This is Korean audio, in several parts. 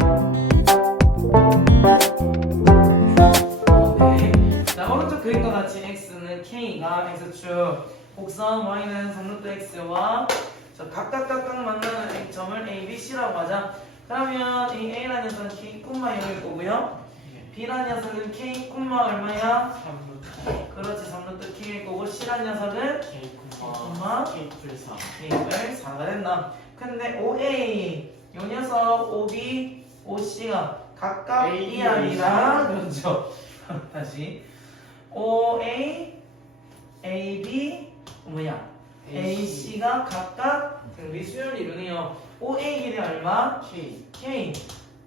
네. 자, 오른쪽 그림과 같이 x는 k가 x축, 곡선 y는 3루트 x와 각각 만나는 점을 a, b, c라고 하자. 그러면 이 a라는 녀석은 k, 0일 거고요. b라는 녀석은 k, 얼마야? 3루트 그렇지, 3루트 k일 거고 c라는 녀석은 K, K 플러스 4 k를 4가 된다. 근데 OA 요 녀석 OB, OC가 각각 A, 이 아니라 B, 그렇죠. 다시 OA, AB 뭐야? AC가 각각 등비 수열을 이루네요. OA 길이 얼마? K K.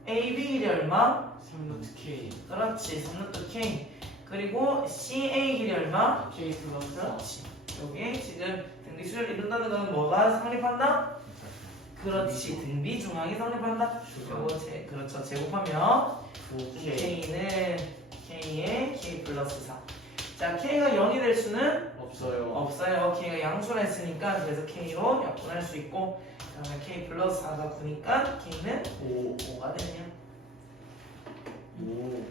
AB 길이 얼마? 3루트 K 그렇지, 3루트 K. 그리고 CA 길이 얼마? K 플러스 그렇지. 여기 지금 등비 수열을 이룬다는 건 뭐가 성립한다? 그렇지, 등비 중앙이 성립한다. 요거 그렇죠. 제곱하면 9K K는 K에 K 플러스 4. 자, K가 0이 될 수는 없어요. 없어요. K가 양수라 했으니까 그래서 K로 약분할 수 있고, 그다음에 K 플러스 4가 9니까 K는 5가 되네요. 5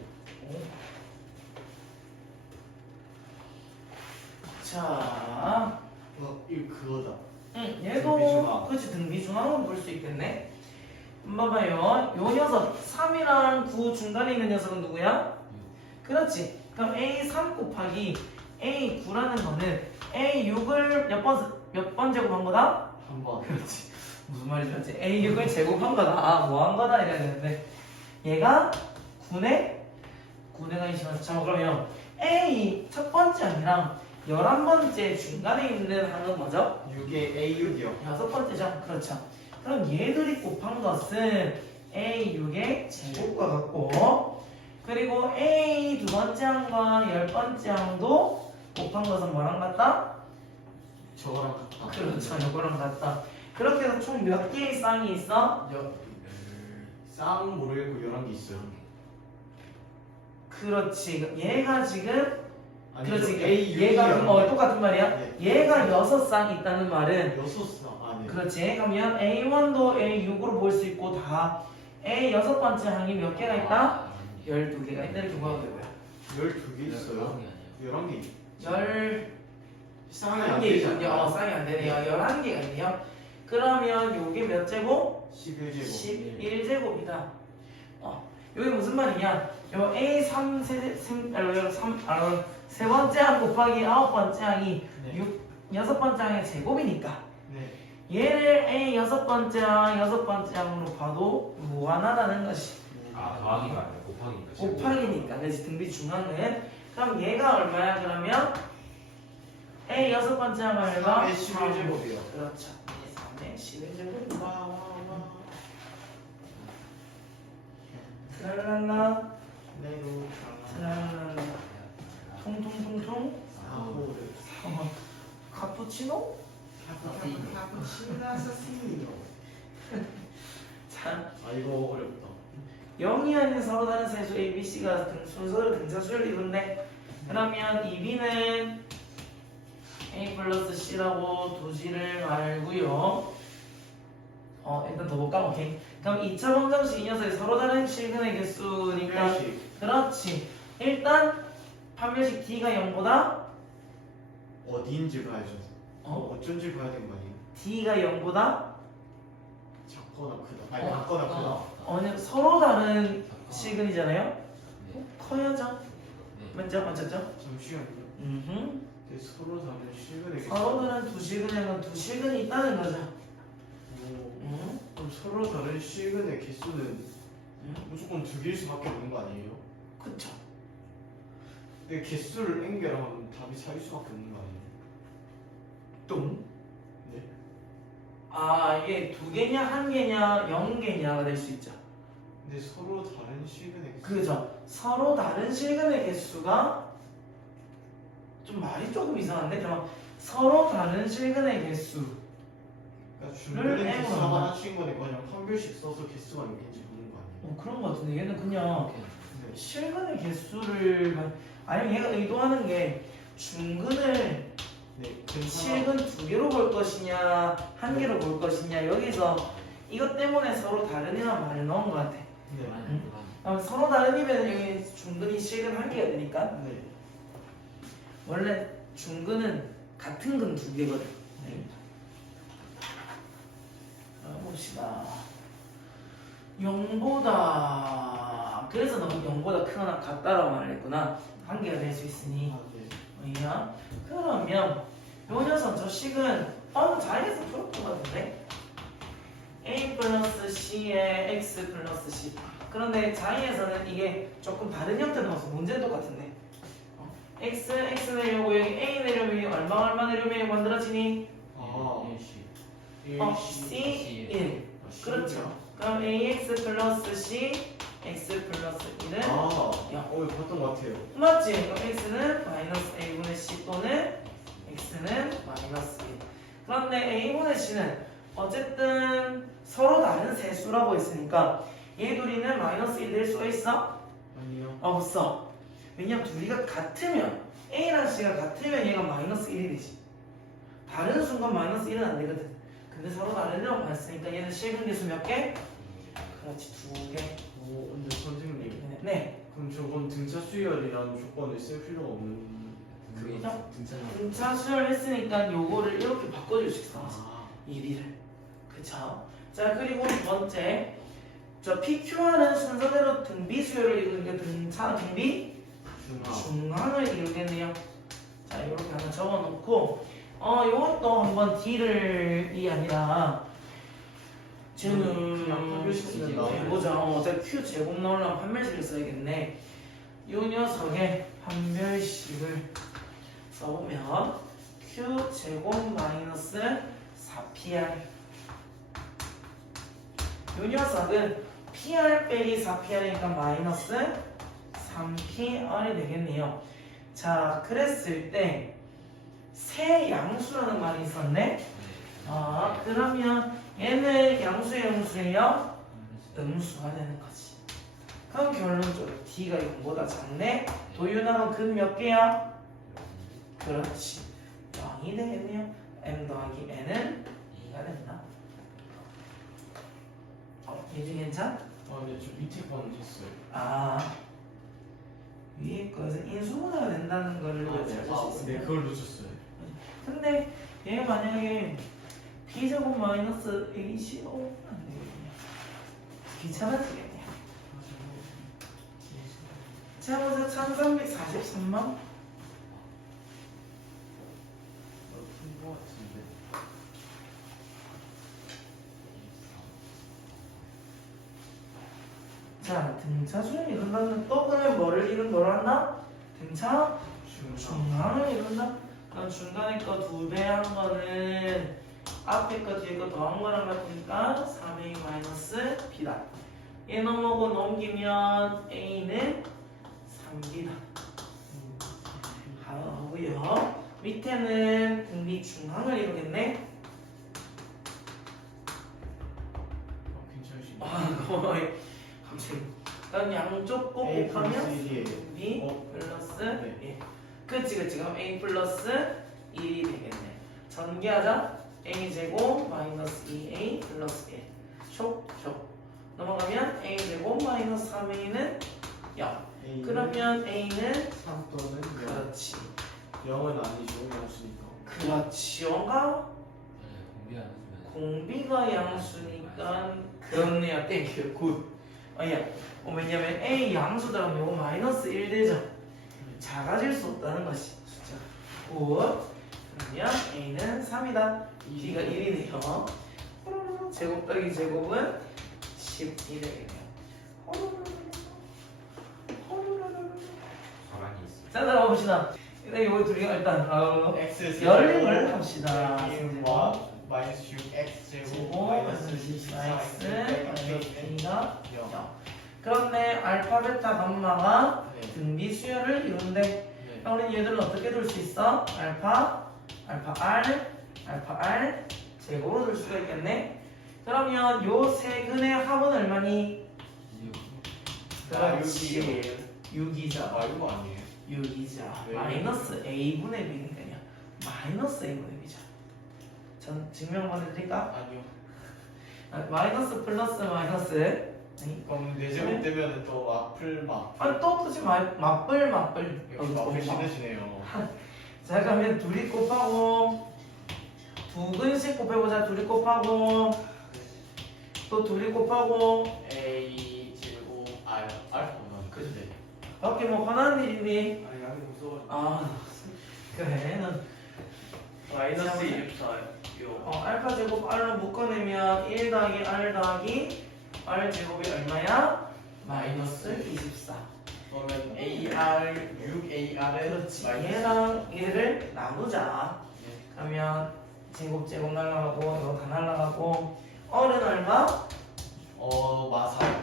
자, 이거 그거다. 얘도 등비중앙. 그렇지, 등비중앙으로 볼 수 있겠네. 봐봐요. 요 녀석 3이랑 9 중간에 있는 녀석은 누구야? 그렇지. 그럼 A3 곱하기 A9라는 거는 A6을 몇 번 제곱한 거다? 한번 그렇지. 무슨 말인지 알지? A6을 제곱한 거다. 뭐 한 거다 이래야 되는데 얘가 9가 있으면 자, 그러면 A 첫 번째 항이랑 11번째 중간에 있는 항은 뭐죠? 6에 A6이요. 여섯 번째죠. 그렇죠. 그럼 얘들이 곱한 것은 A6의 제곱과 같고, 그리고 A 두 번째 항과 열 번째 항도 곱한 것은 뭐랑 같다? 저거랑 같다. 그렇죠. 이거랑 같다. 그렇게 해서 총 몇 개의 쌍이 있어? 쌍 모르겠고 11개 있어요. 그렇지. 얘가 지금 아니 그렇지. A6이요. 얘가 똑같은 말이야. 네. 얘가 6쌍 있다는 말은 6쌍 아니 그렇지. 그러면 A1도 A6으로 볼 수 있고 다 A 여섯 번째 항이 몇 개가 있다? 12개가 있다. 이렇게 보면 되고요. 12개 있어요. 11개. 쌍이 안 11개 되지 있군요. 않나요? 쌍이 안 되네요. 11개가 있네요. 그러면 요게 몇 제곱? 11제곱. 11제곱이다. 요게 무슨 말이냐? 요 A3 세 번째 항 곱하기 9번째 항이 네. 여섯 번째 항의 제곱이니까 네. 얘를 A 여섯 번째 항으로 봐도 무한하다는 것이 더하기가 아니라 곱하기니까. 곱하기니까. 그래서 등비 중앙은 그럼 얘가 얼마야? 그러면 A 여섯 번째 항 얼마? 3의 11제곱이요. 그렇죠. 3의 11제곱입니다. 트랄랄라 네로 트랄랄라 통통통통 카푸치노? 자, 아 이거 어렵다. 0이 아닌 서로 다른 세수 A, B, C가 순서로 등차수를 이룬대. 그러면 2B는 A 플러스 C라고 두지를 말고요. 일단 더 볼까? 오케이. 그럼 2차 방정식 이 녀석이 서로 다른 실근의 개수니까 일식 그렇지. 일단 판별식 D가 0보다 어디인지 봐야죠. 어쩐지 봐야 되는 거 아니에요? D가 0보다 작거나 크다. 아니 작거나 크다. 서로 다른 실근이잖아요. 네. 커야죠. 네. 맞죠? 잠시만요. 음흠. 근데 서로 다른 실근의 개수. 서로 다른 두 실근에는 두 실근이 있다는 거죠. 오. 그럼 서로 다른 실근의 개수는 무조건 2개일 수밖에 없는 거 아니에요? 그쵸. 근데 개수를 N개라면 답이 4일 수밖에 없는 거 아니에요? 뚱. 네. 이게 두 개냐 한 개냐 0개냐가 될 수 있죠. 근데 서로 다른 실근의 개수. 그죠. 서로 다른 실근의 개수가 좀 말이 조금 이상한데, 잠깐. 서로 다른 실근의 개수. 그러니까 중간에 N으로 개수가 한다. 하나씩인 거니까 그냥 판별식 써서 개수가 몇 개인지 보는 거 아니에요? 그런 거 같은데 얘는 그냥 네. 실근의 개수를 아니면 얘가 의도하는 게 중근을 네. 근사나 실근 두 개로 볼 것이냐 한 개로 볼 것이냐 여기서 이것 때문에 서로 다르냐는 말을 넣은 것 같아. 네. 서로 다른 입에는 여기 중근이 실근 한 개가 되니까 네. 원래 중근은 같은 근 두 개거든. 네. 봅시다. 0보다 그래서 너무 0보다 크거나 같다라고 말을 했구나. 한 개가 될 수 있으니. 아, 네. 뭐야? 그러면 요 녀석 저 식은 어느 자리에서 풀을 것 같은데? a 플러스 c에 x 플러스 c. 그런데 자리에서는 이게 조금 다른 형태로 나와서 문제는 똑같은데. x 내려오고 여기 a 내려오면 이게 얼마 내려오면 만들어지니? 아. c 1. 그렇죠. 그럼 ax 플러스 c x 플러스 1은 아, 봤던 것 같아요. 맞지? 그럼 x는 마이너스 a분의 c 또는 x는 마이너스 1. 그런데 a분의 c는 어쨌든 서로 다른 세수라고 했으니까 얘 둘이는 마이너스 1 될 수가 있어? 아니요. 없어. 왜냐면 둘이가 같으면 a랑 c가 같으면 얘가 마이너스 1이 되지. 다른 순간 마이너스 1은 안 되거든. 근데 서로 다르다고 봤으니까 얘는 실근계수 몇 개? 그렇지, 2개. 오, 근데 선생님. 네. 그럼 저건 등차 수열이라는 조건을 쓸 필요가 없는. 그죠? 등차는 등차 수열 했으니까 요거를 이렇게 바꿔줄 수 있어. 아, 1위를. 그쵸? 자, 그리고 두 번째. 저 PQR은 순서대로 등비 수열을 이루니까 등차, 등비 중화. 중앙을 이루겠네요. 자, 이렇게 하나 적어놓고, 요것도 한번 D를이 아니라, 그냥 판별식을 나오네. 해보자. 자, Q 제곱 나오려면 판별식을 써야겠네. 요 녀석의 판별식을 써보면, Q 제곱 마이너스 4PR. 요 녀석은 PR 빼기 4PR이니까 마이너스 3PR이 되겠네요. 자, 그랬을 때 세 양수라는 말이 있었네. 그러면 얘는 양수예요? 음수가 되는 거지. 그럼 결론적으로 D가 0보다 작네. 도유남은 근 몇 개야? 그렇지. 0이 되겠네요. M 더하기 N은 2가 된다. 얘 괜찮? 네, 저 밑에 건 했어요. 위에 거에서 인수분해가 된다는 거를 찾을 수 네, 있어요. 그걸 놓쳤어요. 근데 얘 만약에 B제곱 마이너스 AC5 안 되겠네요. 귀찮아지겠네요. 자, 보세요. 1343만? 푼거 같은데. 자, 등차 수열이 이룬다는 또 그러면 뭐를 뭐라 한다? 등차 중앙을 이룬다? 그럼 중간에 거 2배 한 거는 앞에 거 뒤에 거 더한 거랑 같으니까 3a 마이너스 b다. 얘 넘어고 넘기면 a는 3b다. 하고요. 밑에는 등비 중앙을 이루겠네. 괜찮으신가요? 갑자기. 그럼 양쪽 꼭 A 곱하면 플러스 1이에요. b 어? 플러스 네. 1. 그치. 그럼 a 플러스 1이 되겠네. 전개하자. a 제곱 마이너스 2a 플러스 1. 촉. 넘어가면 a 제곱 마이너스 3a는 0. 그러면 a는 3 또는 0. 그렇지. 0은 아니죠, 양수니까. 그렇지. 영가 공비가 양수니까 그렇네요. 땡큐. 굿. 왜냐면 a 양수더라면 요거 마이너스 1 되죠. 작아질 수 없다는 것이 숫자. 굿. 그러면 a는 3이다. b가 1이네요. 제곱 더하기 제곱은 10이 되겠네요. 가만히 있어. 자, 들어봅시다. 이거 둘이가 일단 X 열림을 합시다. 마이너스 6X 제곱 제곱 마이너스 24X 마이너스 B가 0. 그런데 알파, 베타, 감마가 네. 등비 수열을 이루는데 네. 그럼 우리 얘들은 어떻게 둘 수 있어? 알파 R 제곱으로 둘 수가 있겠네. 그러면 요 세 근의 합은 얼마니? 그렇지. 6이죠. 이거 아니에요? 6이죠. 네. 마이너스 A분의 B니까요. 마이너스 A분의 B죠. 전 증명 한번 해드릴까? 아니요. 마이너스 플러스 마이너스 그럼 4제곱 되면 또 앞을 막 아, 또 뜨지 마. 맞불. 역시 앞을 신으시네요. 자, 그러면 둘이 곱하고 두 근씩 곱해보자. 둘이 곱하고 또 둘이 곱하고 A 제곱 알파구나. 그치? 밖에 뭐 화나는 일이니? 아니 약이 무서워. 아, 그래. 넌 마이너스 24요. 알파 제곱 R로 묶어내면 1 더하기 R 더하기 R 제곱이 얼마야? 마이너스 24. 그러면 AR 6AR은 그렇지. 얘랑 얘를 나누자. 그러면 제곱 날라가고 이거 다 날라가고 R은 얼마? 마살.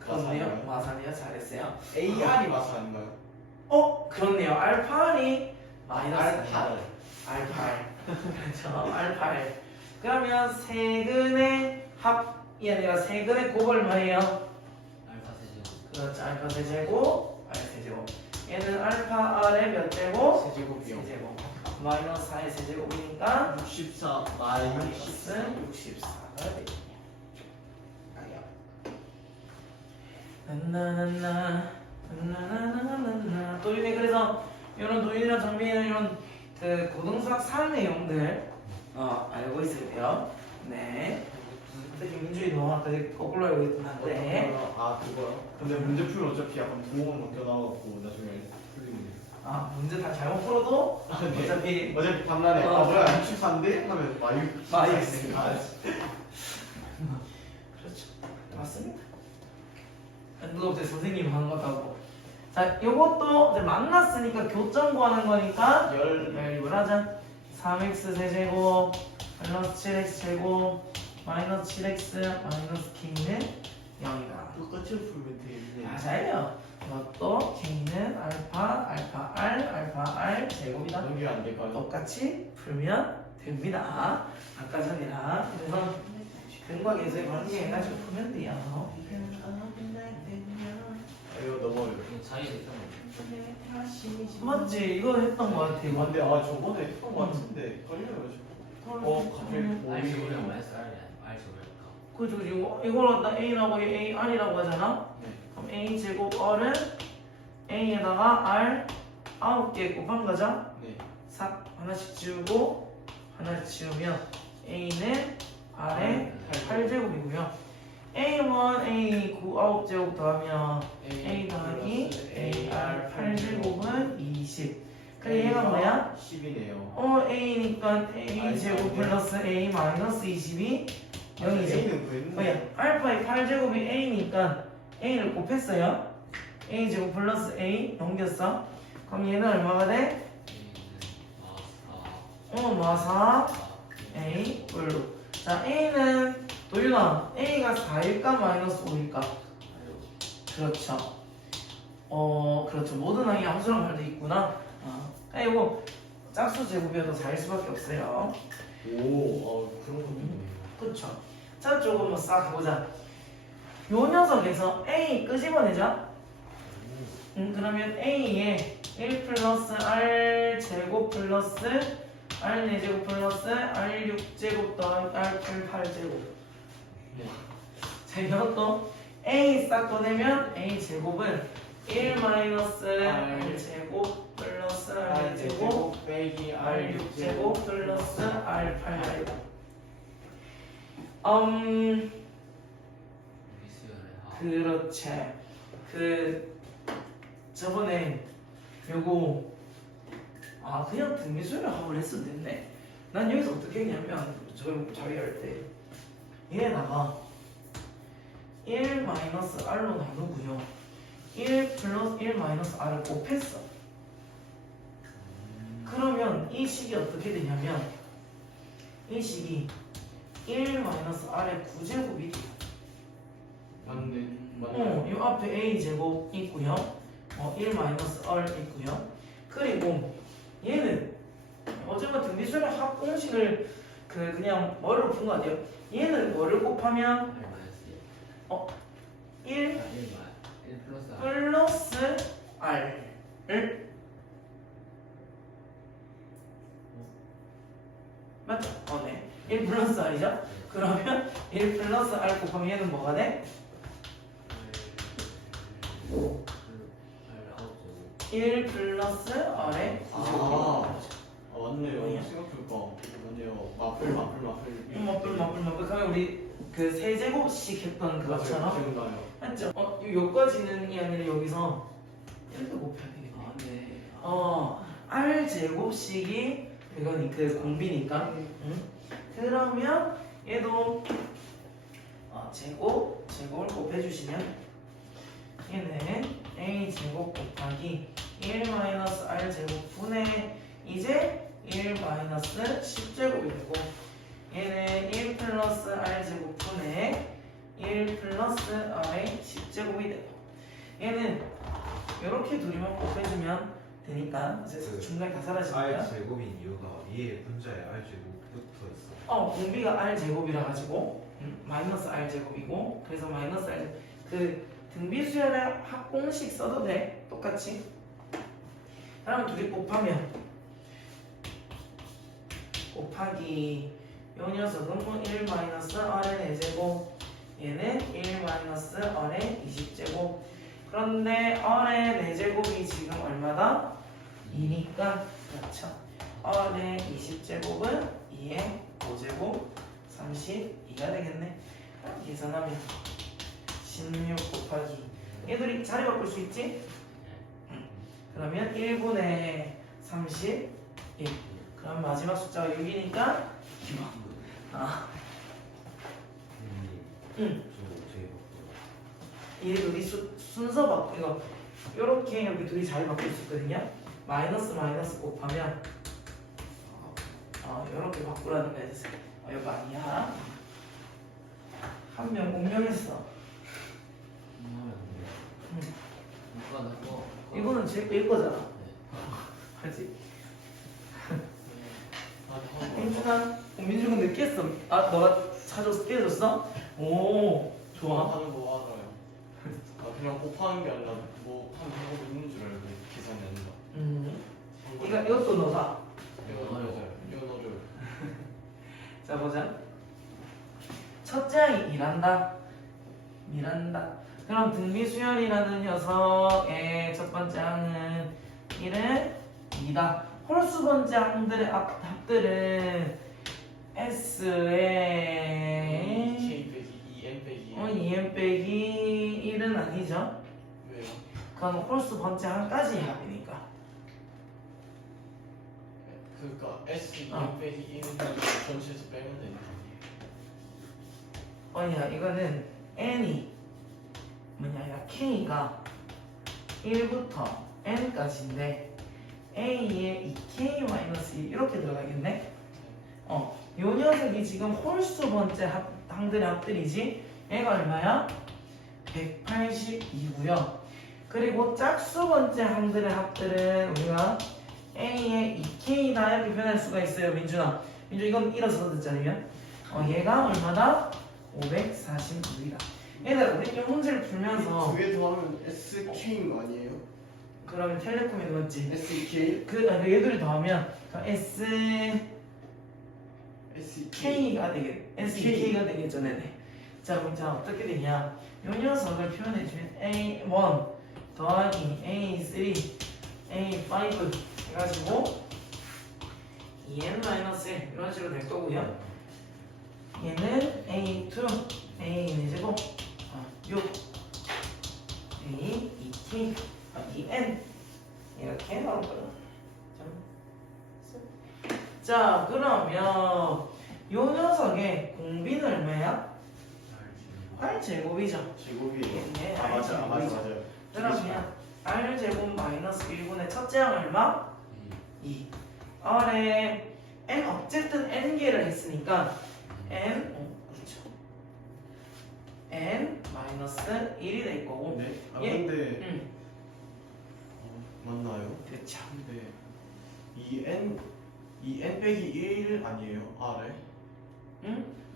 그렇네요. 마산이요. 잘했어요. AR이 마살 아닌가요? 그렇네요. 알파이 마이너스 알파. 알파. 그렇죠. 알파. 그러면 세근의 합이 아니라 세근의 곱 얼마예요? 알파 세제곱. 그렇죠. 알파 세제곱, R 세제곱. 얘는 알파 R의 몇 제곱? 세제곱이요. 세제곱. 마이너스 4의 세제곱이니까 64 마이너스 64가 되겠네요. 나나나나 도윤이 그래서 이런 도윤이랑 정빈이는 이런 그 고등수학 3 내용들 알고 있어야 돼요. 네. 특히 민주이 너 아까 거꾸로 알고 있긴 한데 그거요? 근데 문제 풀면 어차피 약간 부호만 먼저 나와갖고 나중에 풀리면 문제 다 잘못 풀어도 네. 어차피 어차피 밤날에 뭐야 64인데? 하면 마이너스. 그렇죠. 맞습니다. 누가 갑자기 선생님 하는 것 같고. 자, 요것도 이제 만났으니까 교점 구하는 거니까 열립을 하자. 3x 세제곱 플러스 7x 제곱 마이너스 7x 마이너스 k는 0이다. 똑같이 풀면 되겠네. 맞아요. 이것도 k는 알파 R 제곱이다. 넘기면 안 될까요? 똑같이 풀면 됩니다. 아까 전이랑 그래서 근과 계수의 관계 해가지고 풀면 돼요. 이거 넘어요. 이거 차이가 있잖아. 맞지? 이거 했던 거 같아. 이거. 근데 저번에 했던 거 같은데 걸려요 지금. 갑자기 R 제곱이랑 마이너스 R 제곱일까? 그죠? 이걸 갖다 A라고 A R이라고 하잖아. 네. 그럼 A 제곱 R은 A에다가 R 9개 곱한 거죠? 네. 싹 하나씩 지우고 하나씩 지우면 A는 R의 8제곱이고요. A1, A 9, 9제곱 더하면 A 더하기 AR 8제곱은 20. 그래 얘가 뭐야? 10이네요. A니까 A 제곱 플러스 A 마이너스 20이 0이죠. A는 구했는데. 뭐야? 알파의 8제곱이 A니까 A를 곱했어요. A 제곱 플러스 A 넘겼어. 그럼 얘는 얼마가 돼? 마사 A 블루. 자, A는 도윤아, A가 4일까 마이너스 5일까? 그렇죠. 그렇죠. 모든 항이 함수랑 발도 있구나. 이거 짝수 제곱이어도 4일 수밖에 없어요. 그런 것도 있네요. 그렇죠. 자, 조금 한번 싹 해보자. 요 녀석에서 A 끄집어내자. 그러면 A에 1 플러스 R 제곱 플러스 R 4제곱 플러스 R 6제곱 더하기 R 8제곱. 자, 이것도 A 싹 꺼내면 A 제곱은 1 마이너스 R 제곱 플러스 R 제곱 빼기 R 6제곱 플러스 R 8제곱. 그렇지. 저번에 요거 그냥 등비수열 합을 했어도 됐네. 난 여기서 어떻게 했냐면 자기 할 때 얘에다가 1 마이너스 R로 나누고요 1 플러스 1 마이너스 R을 곱했어. 그러면 이 식이 어떻게 되냐면 이 식이 1 마이너스 R의 9제곱이 돼요. 맞네. 이 앞에 A 제곱 있고요. 1 마이너스 R 있고요. 그리고 얘는 어제가 등비수열의 합 공식을 그냥 머리로 푼 거 아니에요? 얘는 뭐를 곱하면 1 플러스 R을 맞죠? 네. 1 플러스 R이죠? 그러면 1 플러스 R 곱하면 얘는 뭐가 돼? R 아홉 제곱 1 플러스 R의 아 맞네요. 뭐야? 생각해보니까 맞네요. 마플. 마블 그러면 우리 그 세제곱씩 했던 그것처럼 기억나요. 맞죠? 여기까지는 이 아니라 여기서 이렇게 곱해야 되겠네. 아 네. R 제곱씩이 이건 그 공비니까. 응? 그러면 얘도 제곱을 곱해주시면 얘는 A 제곱 곱하기 1 마이너스 R 제곱 분의 이제 1 마이너스 10제곱이 되고 얘는 1 플러스 R 제곱 분의 1 플러스 R의 10제곱이 되고 얘는 이렇게 둘이만 곱해주면 되니까 이제 중간에 다 사라집니다. R 제곱인 이유가 위에 분자에 R 제곱부터 있어. 공비가 R 제곱이라 가지고 마이너스 R 제곱이고 그래서 마이너스 R 그 등비수열의 합공식 써도 돼 똑같이. 그러면 둘이 곱하기 요 녀석은 뭐 1 마이너스 R의 4제곱 얘는 1 마이너스 R의 20제곱 그런데 R의 4제곱이 지금 얼마다? 2니까 그렇죠. R의 20제곱은 2의 5제곱 32가 되겠네. 계산하면 16 곱하기 얘들이 자리 바꿀 수 있지? 그러면 1분의 31 그럼 마지막 숫자가 6이니까 응. 얘 둘이 순서 바꾸 이거 요렇게 여기 둘이 자리 바꿀 수 있거든요. 마이너스 곱하면 요렇게 바꾸라는 거 해주세요. 이거 아니야. 한 명 운명했어. 이거는 제 거잖아. 알지? 민준아, 민준아 느꼈어. 너가 떼줬어? 오, 좋아. 하는 거 알아요. 그냥 곱하는 게 아니라 뭐 하는 방법이 있는 줄 알고 계산이 아니다. 이것도 너가. 이건 어려워요. 자 보자. 첫째 항이 일한다. 그럼 등비수열이라는 녀석의 첫 번째 항은 1은 2다. 홀수 번째 항들의 합들은 S의 K 빼기 2N 빼기 2n 빼기 1은 아니죠. 왜요? 그건 홀수 번째 항까지의 합이니까. 그러니까 S 2N 빼기 1은 전체에서 빼면 되는 거 아니에요? 아니야, 이거는 n이 뭐냐, k가 1부터 n까지인데 a에 2k-1 이렇게 들어가겠네. 요 녀석이 지금 홀수 번째 항들의 합들이지. 얘가 얼마야? 182고요. 그리고 짝수 번째 항들의 합들은 우리가 a에 2k다 이렇게 표현할 수가 있어요. 민준 이건 일어서서 듣자면 얘가 얼마다? 546이다. 얘들아, 우리 이 문제를 풀면서 두개 더하면 SK인 거 아니에요? 그러면 텔레콤이 맞지? SK? 얘들이 더하면 SK SK가 되겠죠. 네네. 자, 그럼 어떻게 되냐? 이 녀석을 표현해주면 A1 더하기 A3 A5 해가지고 2n-1 이런 식으로 될 거고요. 얘는 A2 A4제곱 6 A 2K 2N 이렇게 나올 거예요. 자, 그러면 요 녀석의 공비는 얼마야? R제곱이죠. 제곱이에요. 네, 맞아요. 그러면 R제곱 마이너스 1분의 첫째 항 얼마? 2. R에 n 어쨌든 n개를 했으니까 n 그렇죠. n 마이너스 1이 될 거고. 네. 근데 맞나요? 그렇죠. 근데 2N 빼기 1 아니에요? R에?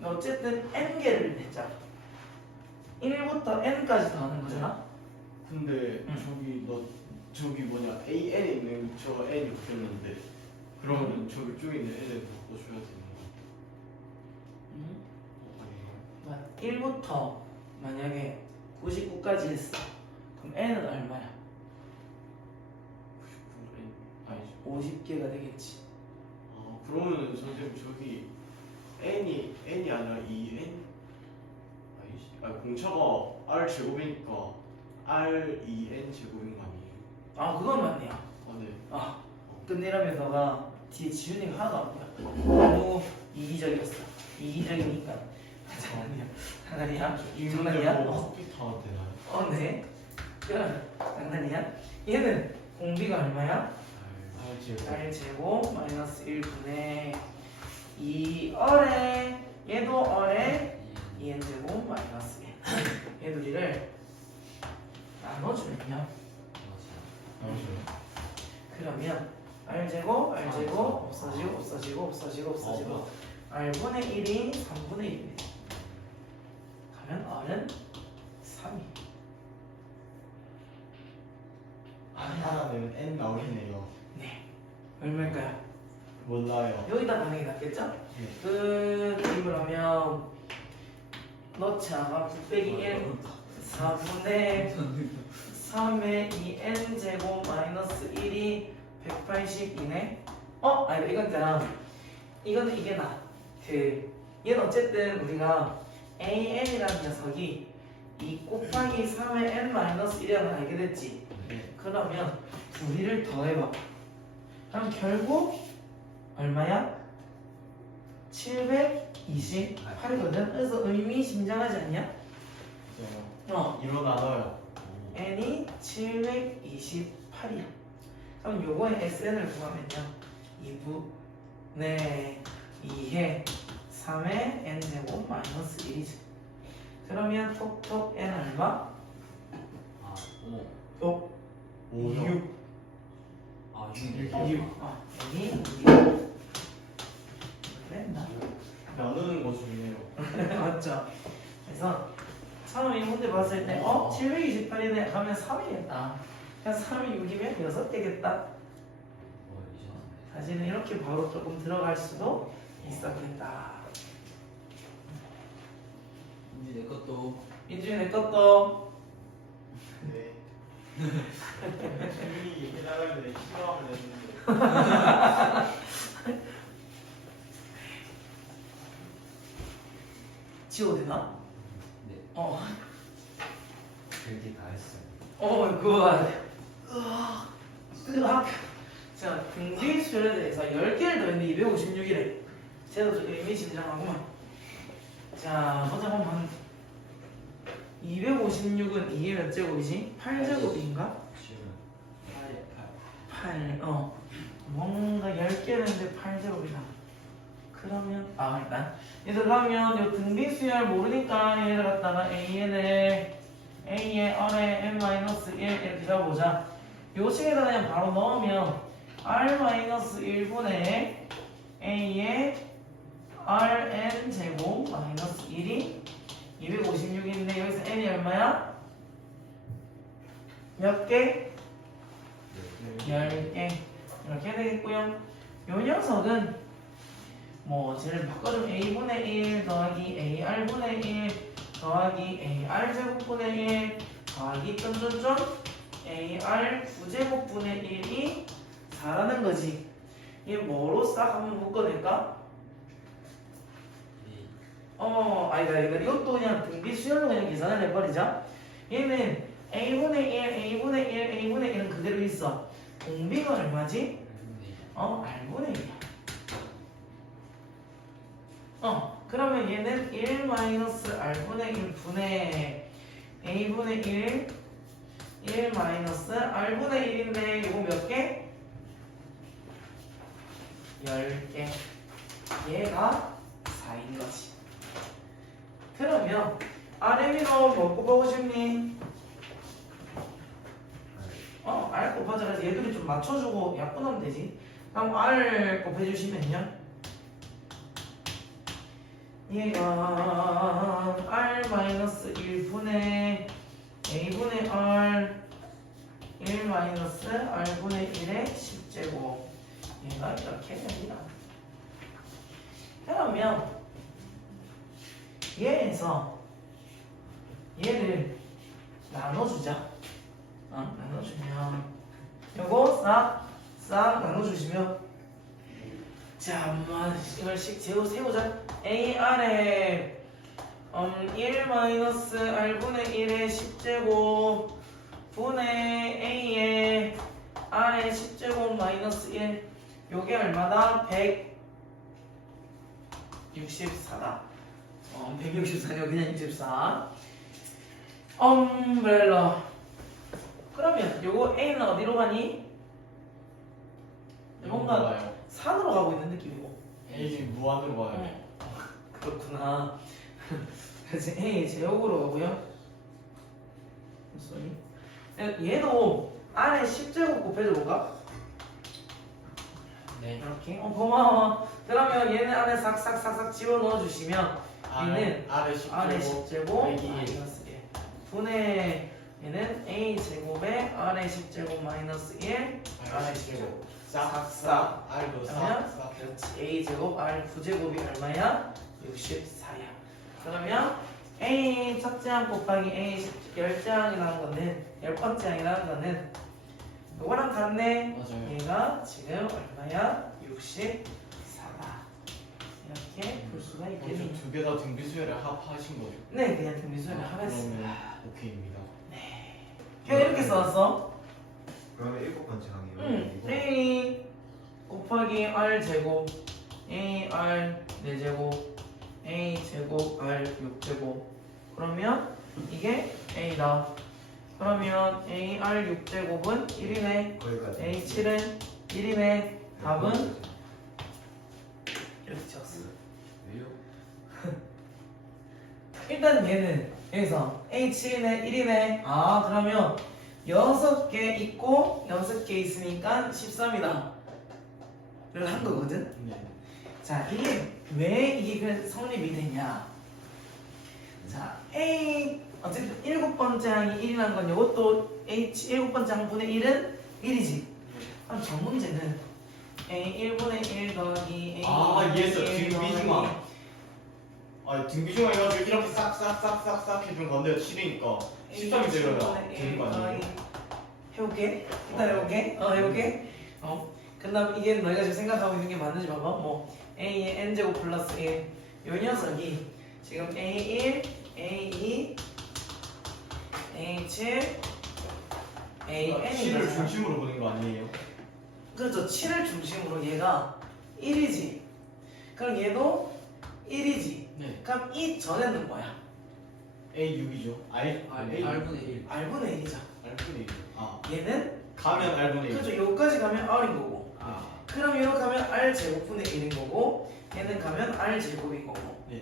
어쨌든 n개를 했잖아. 1부터 n까지 더하는 거잖아. 근데 저기 뭐냐 AN에 있는 저 N이 바뀌었는데 그러면 저기 쪽에 있는 N을 바꿔줘야 되는 거 아닌가요? 1부터 만약에 99까지 했어. 그럼 n은 얼마야? 99N 아니죠. 50개가 되겠지. 아 그러면은 선생님 저기 n이 아니라 2n? 아니지. 아 공차가 r 제곱이니까 r 2n 제곱인 거 아니에요? 아 그건 맞네요. 네. 아 끝내려면 너가 뒤에 지훈이가 하나도 안 보여. 너무 이기적이었어. 이기적이니까. 장난이야. 장난이야? 장난이야? 커피 타도 되나요? 네. 장난이야? 얘는 공비가 얼마야? r 제곱. r 제곱 마이너스 1분의 2어에 얘도 어에 2n 제곱 마이너스 1. 얘 둘이를 나눠주면요. 그러면 r 제곱 없어지고 없어지고 없어지고 없어지고 r분의 1이 3분의 1입니다. 가면 r은 3이. 하나는 n 나오겠네요. 네. 얼마일까요? 몰라요. 여기다 가는 게 낫겠죠? 네. 그 대입을 하면 넣자 9 빼기 1 4분의 3의 2n 제곱 마이너스 1이 180이네. 아니 이건 있잖아. 이거는 이게 나. 얘는 어쨌든 우리가 an이라는 녀석이 2 곱하기 3의 n 마이너스 1이라는 걸 알게 됐지. 네. 그러면 둘이를 더해봐. 그럼 결국 얼마야? 728이거든. 그래서 의미심장하지 않냐? 맞아요. 이로 나눠요. n이 728이야. 그럼 요거의 sn을 구하면요 2분의 2에 3의 n제곱 마이너스 1이죠. 그러면 톡톡 n 얼마? 아, 5. 톡 6. 아, 6. 6. n이 6. 됐나? 나누는 거 중요해요. 맞죠? 그래서 처음에 이 문제 봤을 때 728이네 하면 3이겠다. 그냥 3이 6이면 6개겠다. 사실은 이렇게 바로 조금 들어갈 수도 있었겠다. 이제 내 것도. 민준이 내 것도. 네. 이미 해나가는데 싫어하면 했는데. 지워도 되나? 네. 별게 다 했어요. 굿. 으악. 자, 등비 수열에 대해서 10개를 더했는데 256이래. 쟤도 좀 의미심장하구만. 자, 보자 보면 256은 이게 몇 제곱이지? 8제곱인가? 8. 뭔가 10개였는데 8제곱이다. 그러면 일단 얘들 그러면 요 등비 수열 모르니까 얘를 갖다가 an을 a의 r에 n-1 이렇게 잡아보자. 요 식에다 그냥 바로 넣으면 r-1분의 a의 rn 제곱 마이너스 1이 256인데 여기서 n이 얼마야? 몇 개? 10개 이렇게 되겠고요. 요 녀석은 뭐 쟤를 바꿔주면 a분의 1 더하기 ar분의 1 더하기 ar 제곱분의 1 더하기 쫀쫀쫀 ar 9제곱분의 1이 4라는 거지. 이게 뭐로 싹 한번 묶어낼까? 아니다. 이것도 그냥 등비 수열로 그냥 계산을 해버리자. 얘는 a분의 1, a분의 1, a분의 1은 그대로 있어. 공비가 얼마지? r분의 1이야. 그러면 얘는 1 마이너스 r분의 1분의 a분의 1 1 마이너스 r분의 1인데 이거 몇 개? 10개. 얘가 4인 거지. 그러면 RM이로 뭐 곱하고 싶니? R 곱하자. 그래서 얘들이 좀 맞춰주고 약분하면 되지. 그럼 R 곱해주시면요 얘가 R-1분의 A분의 R 1-R분의 1의 10제곱 얘가 이렇게 됩니다. 그러면 얘에서 얘를 나눠주자. 나눠주면 요거 싹 나눠주시면 자 한번 이걸 세우자. AR에 1 마이너스 R분의 1의 10제곱 분의 A의 R의 10제곱 마이너스 1 요게 얼마다? 164다. 164가 그냥 64. 엄브렐라. 그러면 요거 A는 어디로 가니? 뭔가 가요. 산으로 가고 있는 느낌이고. A 무한으로 가요. 그렇구나. 그래서 A 제곱으로 가고요. 무슨 소리? 얘도 안에 10제곱 곱해줘볼까? 네. 이렇게. 고마워. 그러면 얘는 안에 싹싹 집어넣어 주시면 B는 아래 R의 10제곱 10제곱 빼기 마이너스 1 분의 얘는 A 제곱에 R의 10제곱 마이너스 1 R의 10제곱 싹싹 R도 그러면 싹싹. 그렇지 A 제곱 R 9제곱이 얼마야? 64야. 그러면 A 첫째 항 곱하기 A 10째 항이라는 거는 10번째 항이라는 거는 이거랑 같네. 맞아요. 얘가 지금 얼마야? 64다. 이렇게 볼 수가 있겠네요. 두개 다 등비수열에 합하신 거죠? 네, 그냥 등비수열을 하겠습니다. 그러면 오케이입니다. 그냥 이렇게 써놨어. 그러면 7번째 항이에요. 이거 A 곱하기 R 제곱 AR 4제곱 A 제곱 R 6제곱 그러면 이게 A다. 그러면 AR 6제곱은 1이네. 거기까지. A 7은 1이네. 답은 이렇게 적었어. 왜요? 일단 얘는 여기서 A 7이네 1이네. 아 그러면 6개 있고 6개 있으니까 13이다. 를 한 거거든. 네. 자 이게 왜 이게 그 성립이 되냐. 자 A 어쨌든 7번째 항이 1이라는 건 이것도 H 7번째 항분의 1은 1이지. 그럼 저 문제는 A 1분의 1 더하기 A 이해했어. 1 등비중항. 등비중항 해가지고 이렇게 싹싹 해준 건데 7이니까 13이 되려야 되는 거 아니에요? 해볼게. 일단 해볼게. 해볼게. 그 다음 이게 너희가 지금 생각하고 있는 게 맞는지 봐봐. 뭐 A의 N제곱 플러스 1. 요 녀석이 지금 A1, A2, A7, AN이 7을 중심으로 보는 거 아니에요? 그렇죠. 7을 중심으로 얘가 1이지. 그럼 얘도 1이지. 네. 그럼 이 전에는 뭐야? A6이죠. R분의 1. R분의 1이죠. R분의 1. 얘는 가면 R분의 1. 그렇죠. 여기까지 가면 R인 거고. 그럼 이렇게 가면 R 제곱분의 1인 거고 얘는 가면 R 제곱인 거고. 네.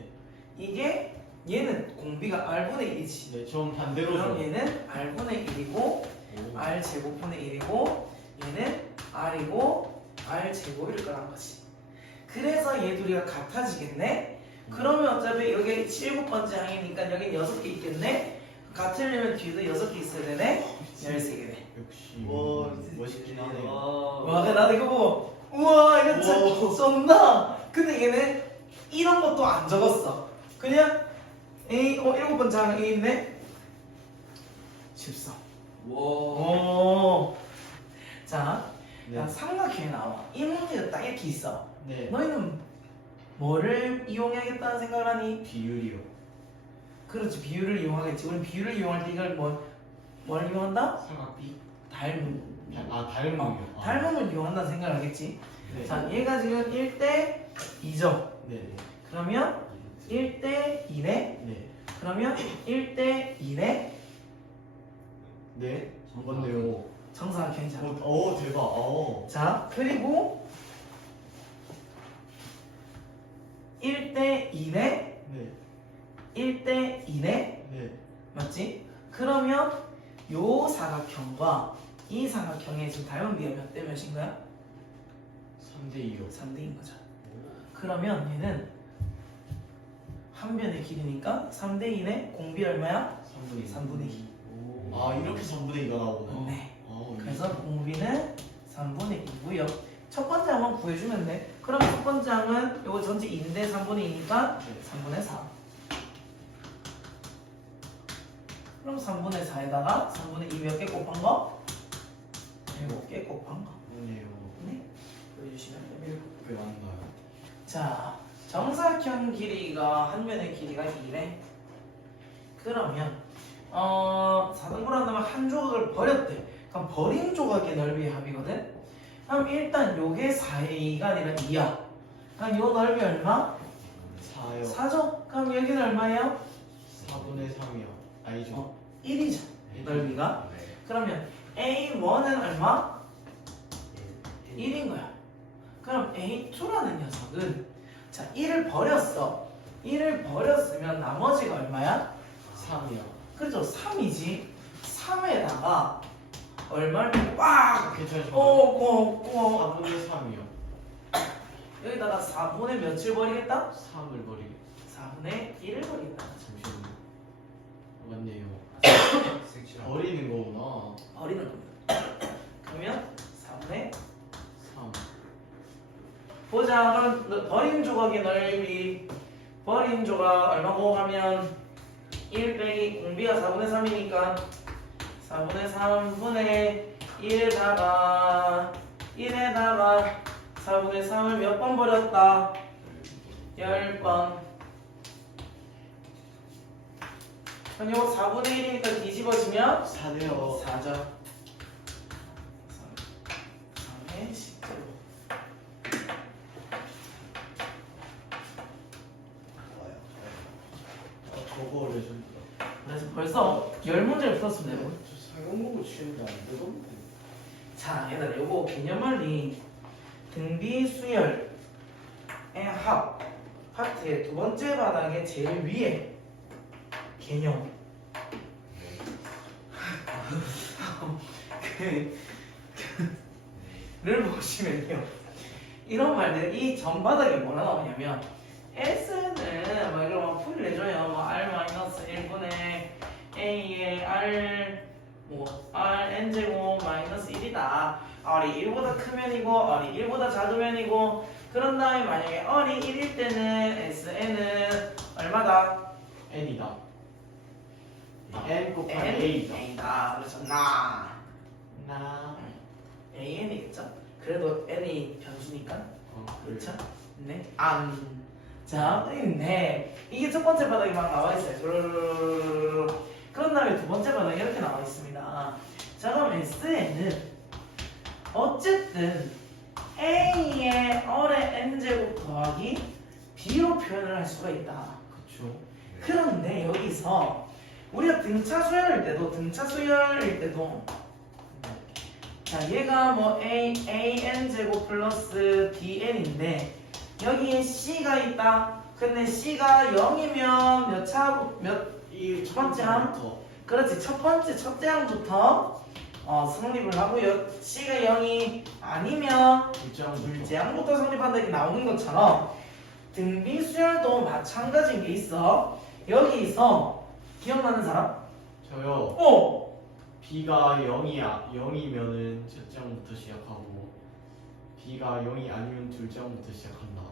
이게 얘는 공비가 R분의 1이지. 네, 전 그럼 반대로죠. 얘는 R분의 1이고 R 제곱분의 1이고 얘는 R이고 R 제곱일 거란 거지. 그래서 얘 둘이가 같아지겠네? 그러면 어차피 여기 7번째 항이니까 여기 6개 있겠네? 같으려면 뒤에도 6개 있어야 되네? 13개 돼. 역시 와, 멋있긴 하네요. 와, 근데 나도 이거 보고 우와 이거 진짜 쩐다. 근데 얘는 이런 것도 안 적었어. 그냥 A 7번째 항 A 있네? 14. 와. 오. 자, 네. 삼각형이 나와. 이 문제가 딱 이렇게 있어. 네. 너희는 뭐를 이용해야겠다는 생각을 하니? 비율이요. 그렇지, 비율을 이용하겠지. 우리 비율을 이용할 때 이걸 뭘 이용한다? 삼각비? 닮음. 닮음이요. 닮음을 이용한다는 생각을 하겠지. 네. 자, 얘가 지금 1대 2죠. 네. 그러면 1대 2네. 네. 그러면 1대 2네. 네. 뭔데요? 정사각형이잖아. 대박. 자, 그리고 1대 2네. 네. 1대 2네. 네. 맞지? 그러면 요 사각형과 이 사각형의 지금 닮은 비가 몇 대 몇인 거야? 3대 2요. 3대인 거죠. 그러면 얘는 한 변의 길이니까 3대 2네. 공비 얼마야? 3분의 2. 3분의 2. 이렇게 3분의 2가 나오구나. 네. 아, 그래서 공비는 3분의 2고요. 첫 번째 항만 구해주면 돼. 그럼 첫 번째 항은 요거 전체 2인데 3분의 2니까 네. 3분의 4. 그럼 3분의 4에다가 3분의 2 몇 개 곱한 거? 7개 곱한 거. 아니에요. 네? 보여주시면 됩니다. 왜 안 나요? 자, 정사각형 길이가 한 면의 길이가 2래. 그러면 4등분 한다면 한 조각을 버렸대. 그럼 버린 조각의 넓이의 합이거든. 그럼 일단 요게 4의 2가 아니라 2야. 그럼 요 넓이 얼마? 4요. 4죠? 그럼 여기는 얼마예요? 4분의 3이요. 아니죠. 1이죠. 넓이가. 네. 그러면 A1은 얼마? 1인 거야. 그럼 A2라는 녀석은 자 1을 버렸어. 1을 버렸으면 나머지가 얼마야? 3이요. 그렇죠. 3이지. 3에다가 얼마를 꽉 괜찮으신가요? 꼬꼬꼬 4분의 3이요. 여기다가 4분의 몇을 버리겠다? 3을 버리게. 4분의 1을 버리겠다. 잠시만요. 맞네요. 색칠하고. 버리는 거구나. 버리는 겁니다. 그러면 4분의 3. 보자. 그럼 버린 조각의 넓이 버린 조각 얼마고 하면 1 빼기 공비가 4분의 3이니까 4분의 3분의 1에다가 4분의 3을 몇 번 버렸다? 10번. 그럼 이거 4분의 1이니까 뒤집어지면 4네요. 4죠. 3의 10제곱. 저거를 좀. 그래서 벌써 10문제를 풀었습니다. 여러분. 저 사용목을 치는데 안 되던데. 자, 얘들아, 요거 개념말이 등비 수열의 합 파트의 두 번째 바닥의 제일 위에 개념. 를 보시면요. 이런 말들, 이 전바닥에 뭐라 나오냐면 S는 뭐 이런 거 풀이 내줘요. 뭐 R-1분의 A의 R N제곱 마이너스 1이다. R이 1보다 크면 이고 R이 1보다 작으면 이고 그런 다음에 만약에 R이 1일 때는 SN은 얼마다? N이다. N 곱하기 N? A다. A다. 그렇죠. 나. AN이겠죠? 그래도 N이 변수니까 그렇죠? 네. 자, 네. 이게 첫 번째 바닥에 막 나와 있어요. 그런 다음에 두 번째 바닥에 이렇게 나와 있습니다. 자, 그럼 S에는 어쨌든 A의 R의 N제곱 더하기 B로 표현을 할 수가 있다. 그쵸. 그런데 여기서 우리가 등차 수열일 때도 자, 얘가 뭐 AN 제곱 플러스 BN인데 여기에 C가 있다. 근데 C가 0이면 첫 번째 항? 그렇지. 첫째 항부터 성립을 하고요. C가 0이 아니면 둘째 항부터 성립한다 이렇게 나오는 것처럼 등비 수열도 마찬가지인 게 있어. 여기서 기억나는 사람? 저요. B가 0이면은 첫째 항부터 시작하고 B가 0이 아니면 둘째 항부터 시작한다.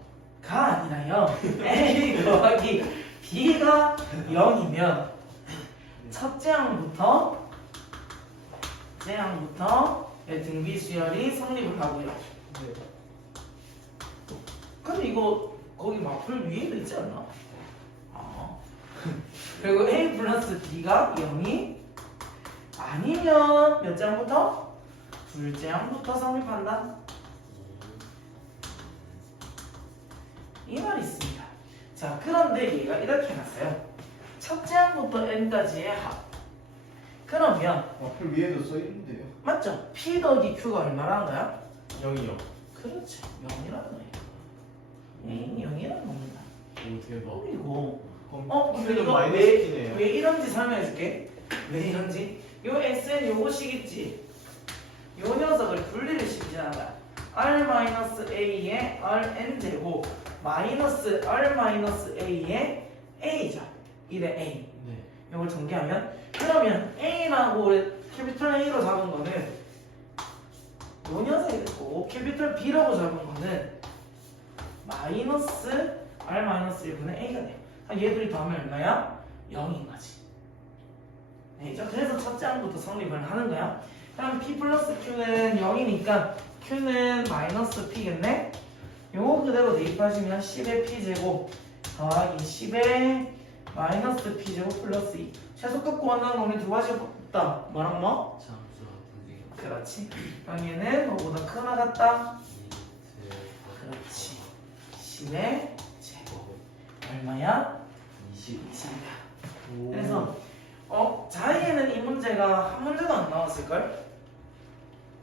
가 아니라요. A 더하기 B가 0이면 첫째 항부터 등비 수열이 성립을 하고요. 네. 근데 이거 거기 마플 위에도 있지 않나? 그리고 A 플러스 B가 0이 아니면 몇 장부터? 둘째 항부터 성립한다. 이 말이 있습니다. 자, 그런데 얘가 이렇게 해놨어요. 첫째 항부터 n까지의 합. 그러면 와플 위에도 써 있는데요. 맞죠? P 더하기 Q가 얼마라는 거야? 0이요. 그렇지. 0이라는 거예요. 0이라는 겁니다. 오 대박. 그리고 근데 Q는 이거 마이너스 왜 P네요. 이런지 설명해줄게. 왜 이런지? 요 SN 요거시겠지. 요 녀석을 분리를 시키잖아. R-A의 Rn제곱 마이너스 R-A의 A죠. 1의 A. 네. 이걸 전개하면 그러면 A라고 우리 캐피털 A로 잡은 거는 요 녀석이 됐고 캐피털 B라고 잡은 거는 마이너스 R-1분의 A가 돼요. 얘들이 더하면 얼마야? 0인 거지. A죠. 그래서 첫째 항부터 성립을 하는 거야. 그럼 P 플러스 Q는 0이니까 Q는 마이너스 P겠네? 요거 그대로 대입하시면 10의 P제곱 더하기 10의 마이너스 P제곱 플러스 2. 최소값 구하는 놈이 두 가지가 없다. 뭐랑 뭐? 잠수 두개 그렇지. 그럼 얘는 뭐보다 크나 같다? 그렇지. 10의 제곱 얼마야? 20이야. 그래서 자에게는 이 문제가 한 문제도 안 나왔을걸?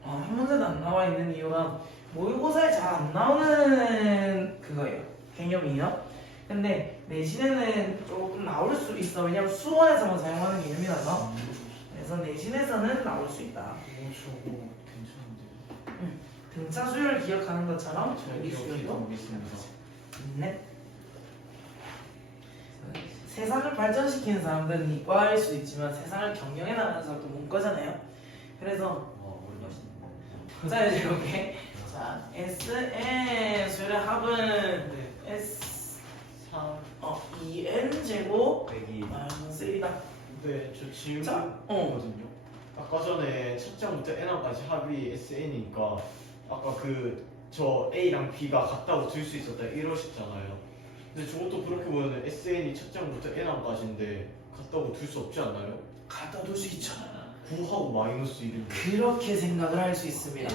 한 문제도 안 나와 있는 이유가 모의고사에 잘 안 나오는 그거예요. 개념이에요. 근데 내신에는 조금 나올 수 있어. 왜냐면 수원에서만 사용하는 개념이라서. 그래서 내신에서는 나올 수 있다. 저거 괜찮은데. 등차 수열을 기억하는 것처럼 잘 여기 기억해 수열도 보겠습니다. 네. 세상을 발전시키는 사람들은 이과일 수도 있지만 세상을 경영해 나가는 사람도 문과잖아요. 그래서 자 이제 이렇게 자 Sn 수열의 합은 S 2n 제곱 빼기 마이너스 1이다. 네, 저 자, 질문이거든요. 아까 전에 첫 장부터 n까지 합이 SN이니까 아까 저 A랑 B가 같다고 들 수 있었다 이러셨잖아요. 근데 저것도 그렇게 보면 SN이 첫 장부터 n까지인데 같다고 들 수 없지 않나요? 갖다 둘 수 있죠. 9하고 마이너스 1인데. 그렇게 생각을 할 수 있습니다.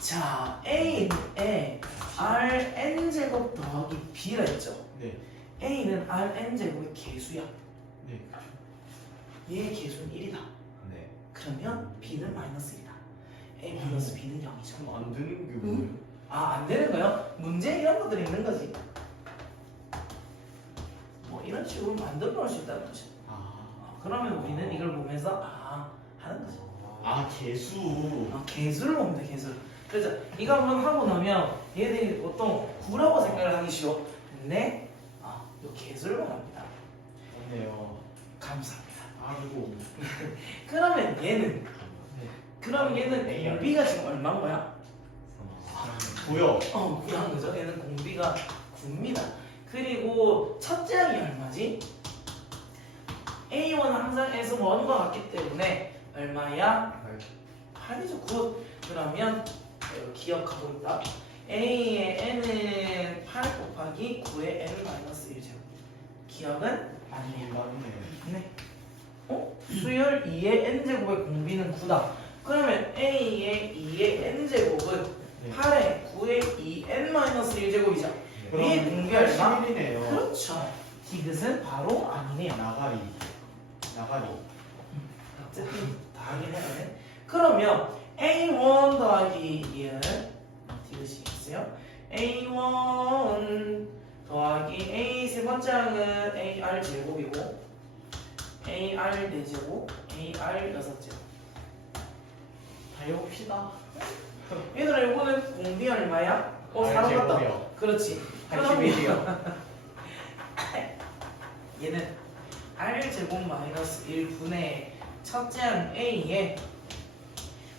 자, A에 Rn 제곱 더하기 B라 했죠. 네, A는 Rn 제곱의 개수야. 네, 얘의 개수는 1이다. 네. 그러면 B는 마이너스 1이다. A 플러스 B는 0이죠. 참 안 되는 게 뭐예요? 안 되는 거요? 문제에 이런 것들이 있는 거지. 뭐 이런 식으로 만들어 놓을 수 있다는 뜻이야. 그러면 우리는 이걸 보면서 하는 거죠. 개수. 개수를 보면 돼, 개수. 그래서 이거 한번 하고 나면 얘들이 보통 9라고 생각을 하기 쉬워. 근데 요 개수를 말합니다. 맞네요. 감사합니다. 그리고 그러면 얘는 AR. 공비가 지금 얼마인 거야? 보여. 9란 거죠. 얘는 공비가 9입니다. 그리고 첫째 항이 얼마지? A1은 항상 S1과 같기 때문에 얼마야? 8이죠. 9. 그러면 기억하고 있다. A의 n은 8 곱하기 9의 n-1제곱. 기억은 아니에요. 맞네. 네. 수열 2의 n제곱의 공비는 9다. 그러면 A의 2의 n제곱은 네. 8의 9의 2n-1제곱이죠. 위의 공비 얼마? 11이네요. 그렇죠. 디귿은 바로 아니네요. 나가리. 어쨌든 다 하긴 해야 돼. 그러면 A1 더하기 얘는 디귿이 있어요. A1 더하기 A 세 번째 항은 AR 제곱이고 AR 4제곱, AR 6제곱. 다 해봅시다. 얘들아 이거는 공비 얼마야? 사람 같다. 제곱이요. 그렇지. 81이요. 얘는 R 제곱 마이너스 1분의 첫째 항 A에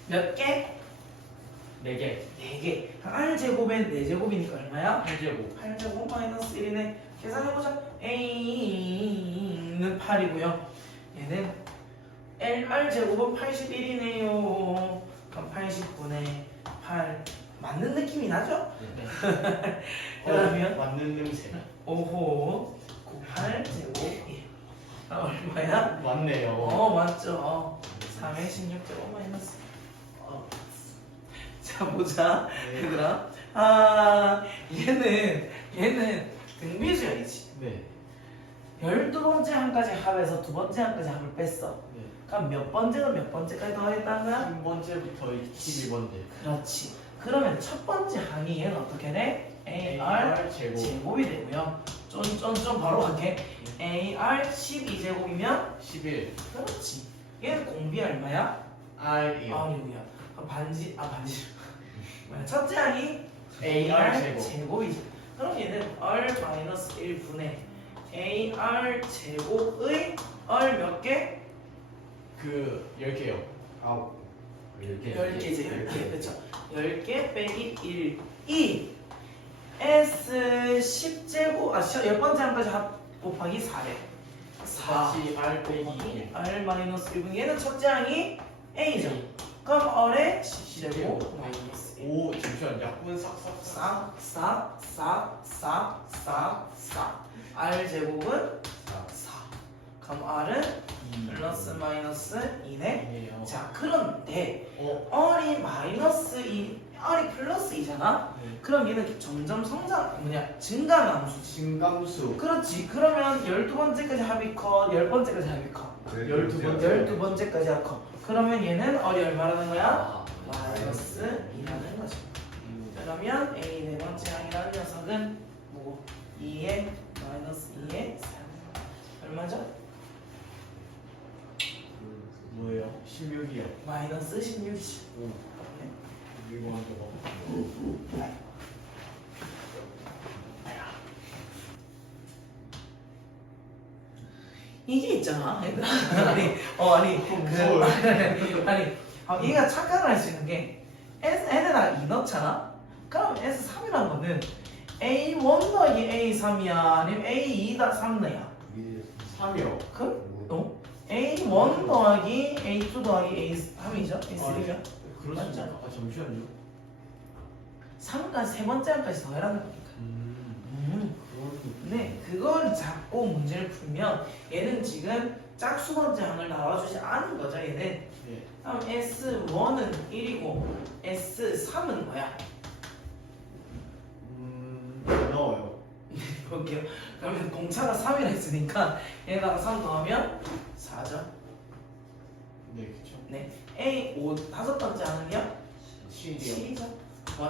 몇 개? 4개. 4개. R 제곱엔 4제곱이니까 얼마야? 8제곱. 8제곱 마이너스 1이네. 계산해보자. A는 8이고요. 얘는 LR 제곱은 81이네요. 그럼 80분의 8 맞는 느낌이 나죠? 그러면 맞는 냄새. 5호 98 제곱 1. 얼마야? 맞네요. 맞죠. 3의 16제곱 마이너스. 자 보자. 네. 얘들아. 얘는 등비수열이지. 네. 12번째 항까지 합해서 두 번째 항까지 합을 뺐어. 네. 그럼 몇 번째가 몇 번째까지 더하겠다는 거야? 1번째부터 11번째. 그렇지. 그러면 첫 번째 항이 얘는 어떻게 돼? AR 제곱이 되고요. 좀 바로 갈게. AR 12제곱이면 11. 그렇지. 얘는 공비 얼마야? R이요. R이고요. 반지. 첫째 항이 AR 제곱이지. 그럼 얘는 R-1분의 AR 제곱의 R 몇 개? 10개요. 10개지. 10개. 그렇죠. 10개 빼기 1. 2. S 10제곱, 열 번째 항까지 합 곱하기 4배. 같이 R 빼기 곱하기 R 마이너스 1분 얘는 첫째 항이 A죠. 그럼 R의 제곱 마이너스 1 오 잠시만 약분 싹싹싹 싹 R 제곱은 4 그럼 R은 플러스 마이너스 2네. 자 그런데 R이 마이너스 2 R이 플러스 2잖아. 그럼 얘는 점점 증가함수지. 증감수 그렇지. 그러면 12번째까지 합이 커, 10번째까지 합이 커. 12번째까지 합이 커. 그러면 얘는 R이 얼마라는 거야? 마이너스 2라는 거죠. 그러면 A 네 번째 항이라는 녀석은 뭐고? 2에 마이너스 2에 3 얼마죠? 뭐예요? 16이요. 마이너스 16이죠. 이거 한 거. 이게 있잖아. 얘들아. 얘가 착각을 할 수 있는 게 N에다가 2 넣잖아. 그럼 S3이라는 거는 A1 더하기 A3이야 아니면 A2다 3야? 3이요. 그럼 A1 더하기 A2 더하기 A3이죠? A3죠? 그렇습니까? 아 잠시만요. 3까지 세 번째 항까지 더해라는 거니까. 네, 그걸 잡고 문제를 풀면 얘는 지금 짝수 번째 항을 나와주지 않은 거죠. 얘는. 네. 그럼 S1은 1이고 S3은 뭐야? 안 나와요. 볼게요. 그러면 공차가 3이라 했으니까 얘에다가 3 더하면 4죠. 네 그쵸. 네, A5 다섯 번째 항은요? 7이요. 7이죠.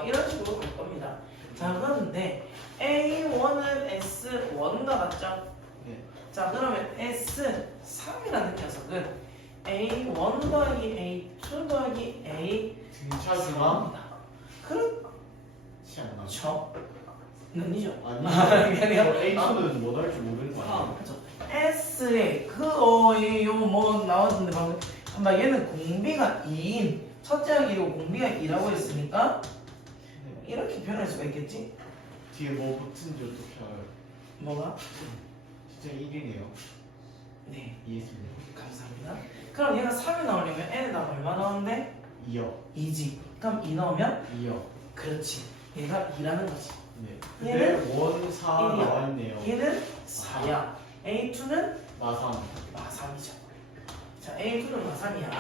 이런 식으로 갈 겁니다. 자, 그런데 A1은 S1과 같죠? 네. 자, 그러면 S3이라는 녀석은 A1 더하기 A2 더하기 A 등차수가 그렇죠. 않나? 는이죠. 아니요. A수는 뭐 할지 모르는 거 아니에요? 그렇죠. S에 뭐 나왔는데 방금 한번 얘는 공비가 2인 첫째 항이고 공비가 2라고 했으니까 이렇게 표현할 수가 있겠지? 뒤에 뭐 붙은지 어떻게 알아요? 뭐가? 진짜 1이네요. 네, 이해했습니다. 감사합니다. 그럼 얘가 3이 나오려면 N에다 얼마 넣었는데? 2요. 2지. 그럼 2 넣으면? 2요. 그렇지. 얘가 2라는 거지. 네. 얘는 근데 1, 4 일이야. 나와있네요. 얘는 4야. A2는 마삼. 마3이죠. 자, A2는 마3이야.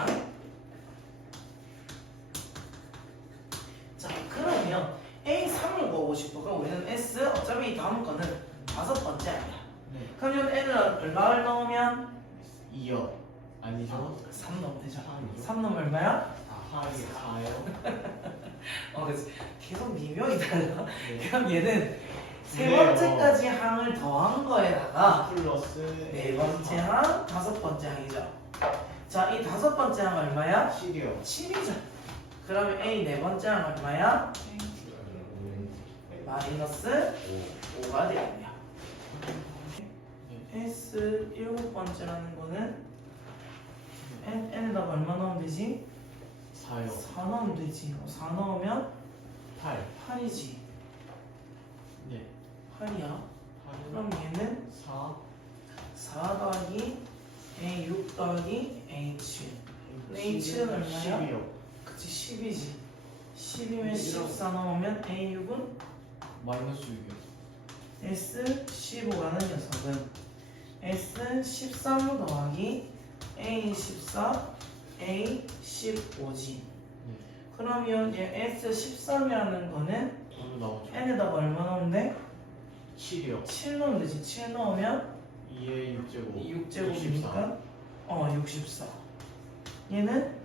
자, 그러면 A3을 구하고 싶어. 그럼 우리는 S, 어차피 다음 거는 다섯 번째 아니야. 네. 그러면 N을 얼마를 넣으면? 2요. 아니죠? 3 넣으면 되죠. 3이요? 3 넣으면 얼마야? 4요. 그래서 계속 미묘히 달라. 네. 그럼 얘는 세 그래요. 번째까지 항을 더한 거에다가 플러스 네 번째 항, 다섯 번째 항이죠. 자, 이 다섯 번째 항 얼마야? 7이요. 7이죠. 그러면 A 네 번째 항 얼마야? 마이너스 5가 되겠네요. S 일곱 번째라는 거는 N에다가 얼마 넣으면 되지? 4요. 4 넣으면 되지. 4 넣으면 8. 8이지. 네. 8이야. 8은 그럼 얘는 4. 4 더하기 A 6 더하기 A 7. A 7은 얼마야? 10이요. 그치 10이지. 10이면 14 넣으면 A 6은 마이너스 6이요. S 15라는 녀석은 S 13 더하기 A 14 A 15지. 네. 그러면 얘 S 13이라는 거는 바로 나오죠. N에다가 얼마 넣으면 돼? 7이요. 7 넣으면 되지. 7 넣으면 2의 6제곱. 6제곱이니까 64. 얘는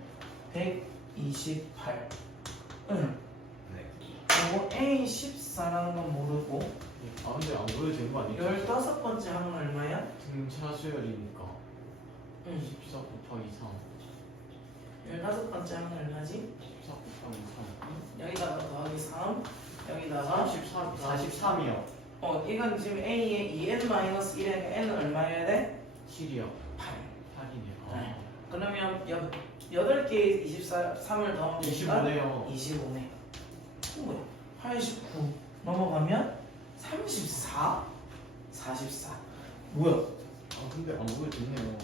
128. 응. 그리고 A14라는 건 모르고 아 근데 안 보여도 되는 거 아니에요? 15번째 항은 얼마야? 등차 수열이니까 응. 14 곱하기 3. 15번째 항은 얼마지? 14 곱하기 여기다가 더하기 3 3. 여기다가 43이요. 이건 지금 A의 2n-1에 n은 얼마여야 돼? 7이요. 8. 8이네요. 네. 그러면 8개의 23을 더하면 되니까 25네요. 25네. 뭐야? 89 넘어가면 34 44 뭐야? 아 근데 안 보여지네요.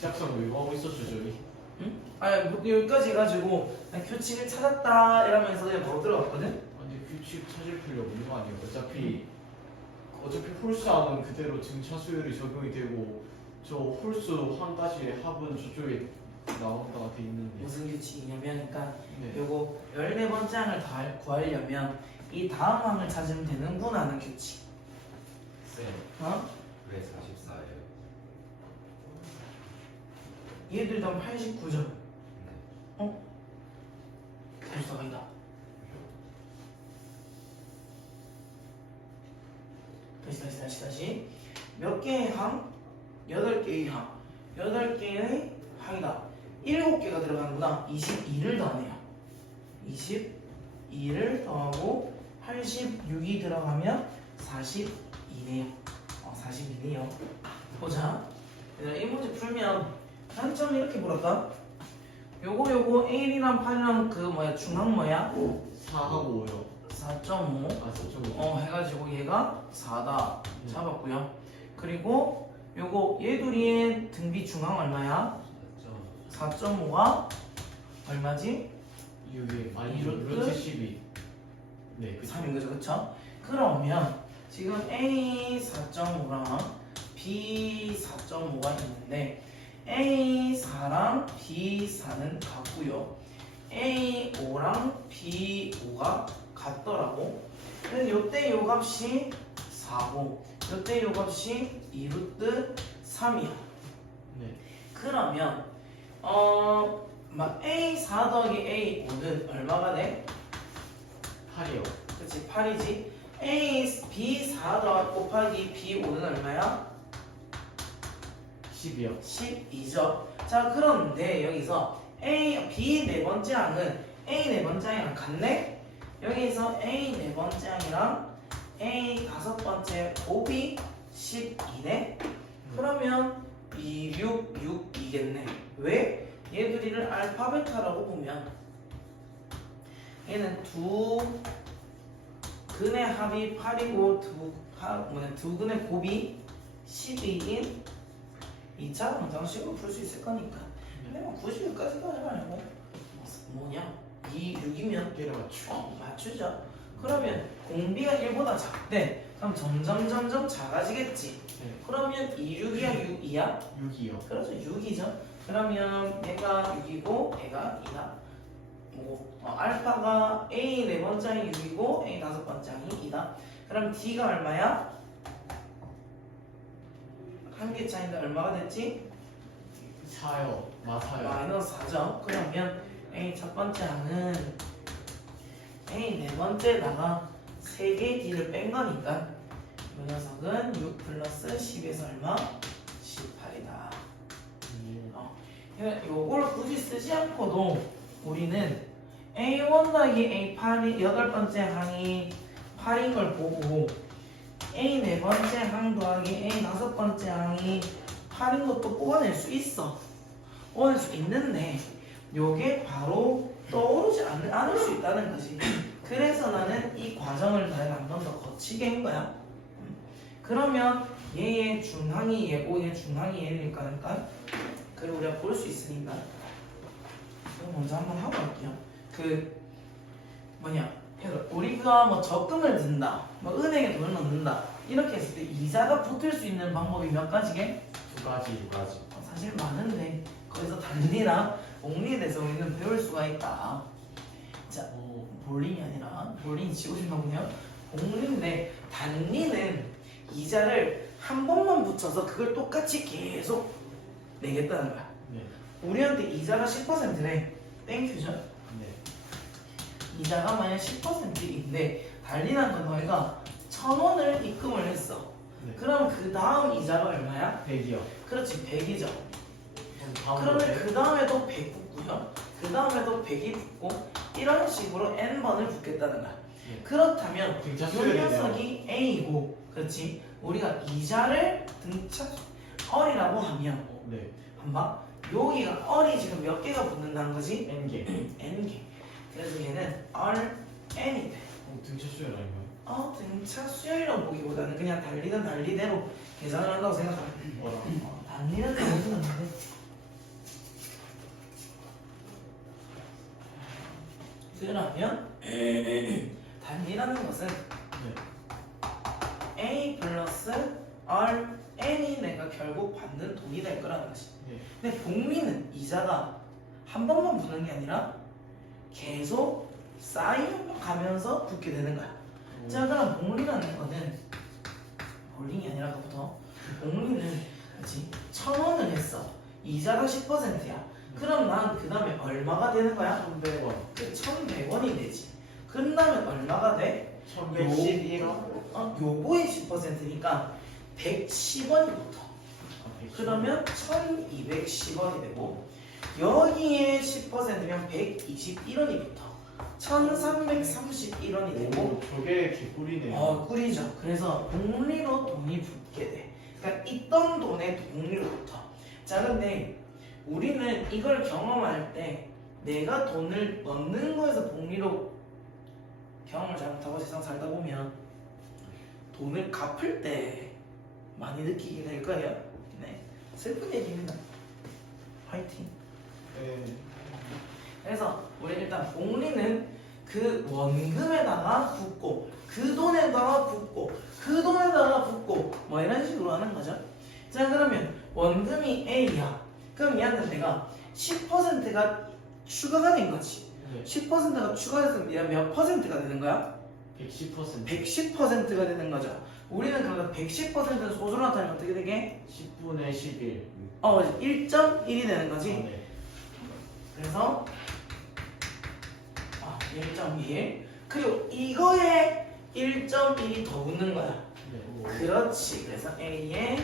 짝성 왜 하고 있었죠 저희? 응? 아니 뭐 여기까지 해가지고 그냥 규칙을 찾았다 이러면서 그냥 바로 들어갔거든? 아니 규칙 찾을 필요 없는 거 아니에요? 어차피 홀수하면 그대로 등차 수열이 적용이 되고 저 홀수 한 가지의 합은 저쪽에 나온다가 돼 있는데. 무슨 규칙이냐면 그러니까 네. 요거 14번째 항을 구하려면 이 다음 항을 찾으면 되는구나 하는 규칙. 쌤, 어? 왜 44예요? 얘들 다 89점. 네. 어? 벌써 간다. 다시. 몇 개의 항? 8개의 항. 8개의 항이다. 7개가 들어가는구나. 22를 더하네요. 22를 더하고 86이 들어가면 42네요. 42네요. 보자. 이 문제 풀면 단점을 이렇게 물었다. 요거 1이랑 8이랑 그 중항 뭐야? 4하고 5요. 4.5 아 4.5. 해가지고 얘가 4다 잡았고요. 그리고 요거 얘둘이의 등비 중항 얼마야? 4.5가 얼마지? 이게 많이 루트? 루트 12. 네, 그쵸. 3인 거죠, 그쵸? 그러면 지금 A 4.5랑 B 4.5가 있는데 A 4랑 B 4는 같고요. A 5랑 B 5가 같더라고. 그래서 요때 요 값이 4고 요때 요 값이 2루트 3이야. 네. 그러면 A 4 더하기 A 5는 얼마가 돼? 8이요. 그치 8이지. B 4 곱하기 B 5는 얼마야? 10이요. 12죠. 자 그런데 여기서 B 네 번째 항은 A 네 번째 항이랑 같네? 여기서 A 네 번째 항이랑 A 다섯 번째 곱이 12네? 그러면 2, 6, 6이겠네. 왜? 얘들이를 알파 베타라고 보면 얘는 두 근의 합이 8이고 두 근의 곱이 12인 2차 방정식으로 풀 수 있을 거니까. 근데 뭐 굳이 여기까지 가지 말고 뭐냐? 2, 6이면 때려 맞추. 맞추죠. 그러면 공비가 1보다 작대. 그럼 점점 작아지겠지. 네. 그러면 2, 6이야 6이야? 6이요. 그래서 6이죠. 그러면 얘가 6이고 얘가 2다. 알파가 A 네 번째 항이 6이고 A 다섯 번째 항이 2다. 그럼 D가 얼마야? 한 개 차인데 얼마가 됐지? 4요. 마사요. 마이너스 4죠. 그러면 A 첫 번째 항은 A 네 번째다가 3개의 D를 뺀 거니까 이 녀석은 6 플러스 10에서 얼마? 18이다. 요걸 굳이 쓰지 않고도 우리는 A1 더하기 A8이 8번째 항이 8인 걸 보고 A 네 번째 항 더하기 A 다섯 번째 항이 8인 것도 뽑아낼 수 있어. 뽑아낼 수 있는데 요게 바로 떠오르지 않을 수 있다는 거지. 그래서 나는 이 과정을 한 번 더 거치게 한 거야. 그러면 얘의 중항이 얘고 얘 중항이 얘니까 그러니까 그리고 우리가 볼 수 있으니까 이거 먼저 한번 하고 갈게요. 우리가 뭐 적금을 든다, 뭐 은행에 돈을 넣는다 이렇게 했을 때 이자가 붙을 수 있는 방법이 몇 가지게? 2가지. 사실 많은데 거기서 단리나 복리에 대해서 우리는 배울 수가 있다. 자, 볼링이 아니라 볼링이 치고 싶나 보네요. 복리인데 단리는 이자를 한 번만 붙여서 그걸 똑같이 계속 내겠다는 거야. 네. 우리한테 이자가 10%래. 땡큐죠? 네. 이자가 만약 10%인데 달리난 건 너희가 1,000원을 입금을 했어. 네. 그럼 그 다음 이자가 얼마야? 100이요. 그렇지 100이죠. 다음 그러면 그 다음에도 100 붙고요. 그 다음에도 100이 붙고 이런 식으로 n번을 붙겠다는 거야. 네. 그렇다면 등차 이 수열이네요. 녀석이 A이고 그렇지? 우리가 이자를 얼이라고 하면 네. 한번 여기가 얼이 지금 몇 개가 붙는다는 거지? N개. n개. 그래서 얘는 Rn이 돼. 등차 수열 아닌가요? 등차 수열이라고 보기보다는 그냥 달리던 달리대로 계산을 한다고 생각하면 뭐라? 달리는 게 무슨 말인데? 그러면 달리라는 것은 네. A 플러스 R N이 내가 결국 받는 돈이 될 거라는 것이. 네. 근데 복리는 이자가 한 번만 붙는 게 아니라 계속 쌓여가면서 붙게 되는 거야. 자, 그럼 복리라는 거는 볼링이 아니라 그부터 복리는 그렇지 1,000원을 했어. 이자가 10%야. 그럼 난 그 다음에 얼마가 되는 거야? 1,100원. 그 1,100원이 되지. 그러면 얼마가 돼? 1,111원. 요거의 10%니까 110원이 붙어. 그러면 1,210원이 되고 여기에 10%면 121원이 붙어. 1,331원이 되고 오, 저게 개꿀이네요. 꿀이죠. 그래서 복리로 돈이 붙게 돼. 그러니까 있던 돈에 복리로 붙어. 자, 근데 우리는 이걸 경험할 때 내가 돈을 넣는 거에서 복리로 경험을 잘못하고 세상 살다 보면 돈을 갚을 때 많이 느끼게 될 거예요. 네, 슬픈 얘기입니다. 화이팅. 네. 그래서 우리 일단 복리는 그 원금에다가 붓고 그 돈에다가 붓고 그 돈에다가 붓고 뭐 이런 식으로 하는 거죠. 자, 그러면 원금이 A야. 그럼 얘한테 내가 10%가 추가가 된 거지. 네. 10%가 추가됐으면 얘가 몇 퍼센트가 되는 거야? 110%. 110%가 되는 거죠. 우리는 그러면 110%는 소수로 나타내면 어떻게 되게? 10분의 11. 1.1이 되는 거지. 네. 그래서 1.1 그리고 이거에 1.1이 더 붙는 거야. 네. 그렇지. 그래서 A에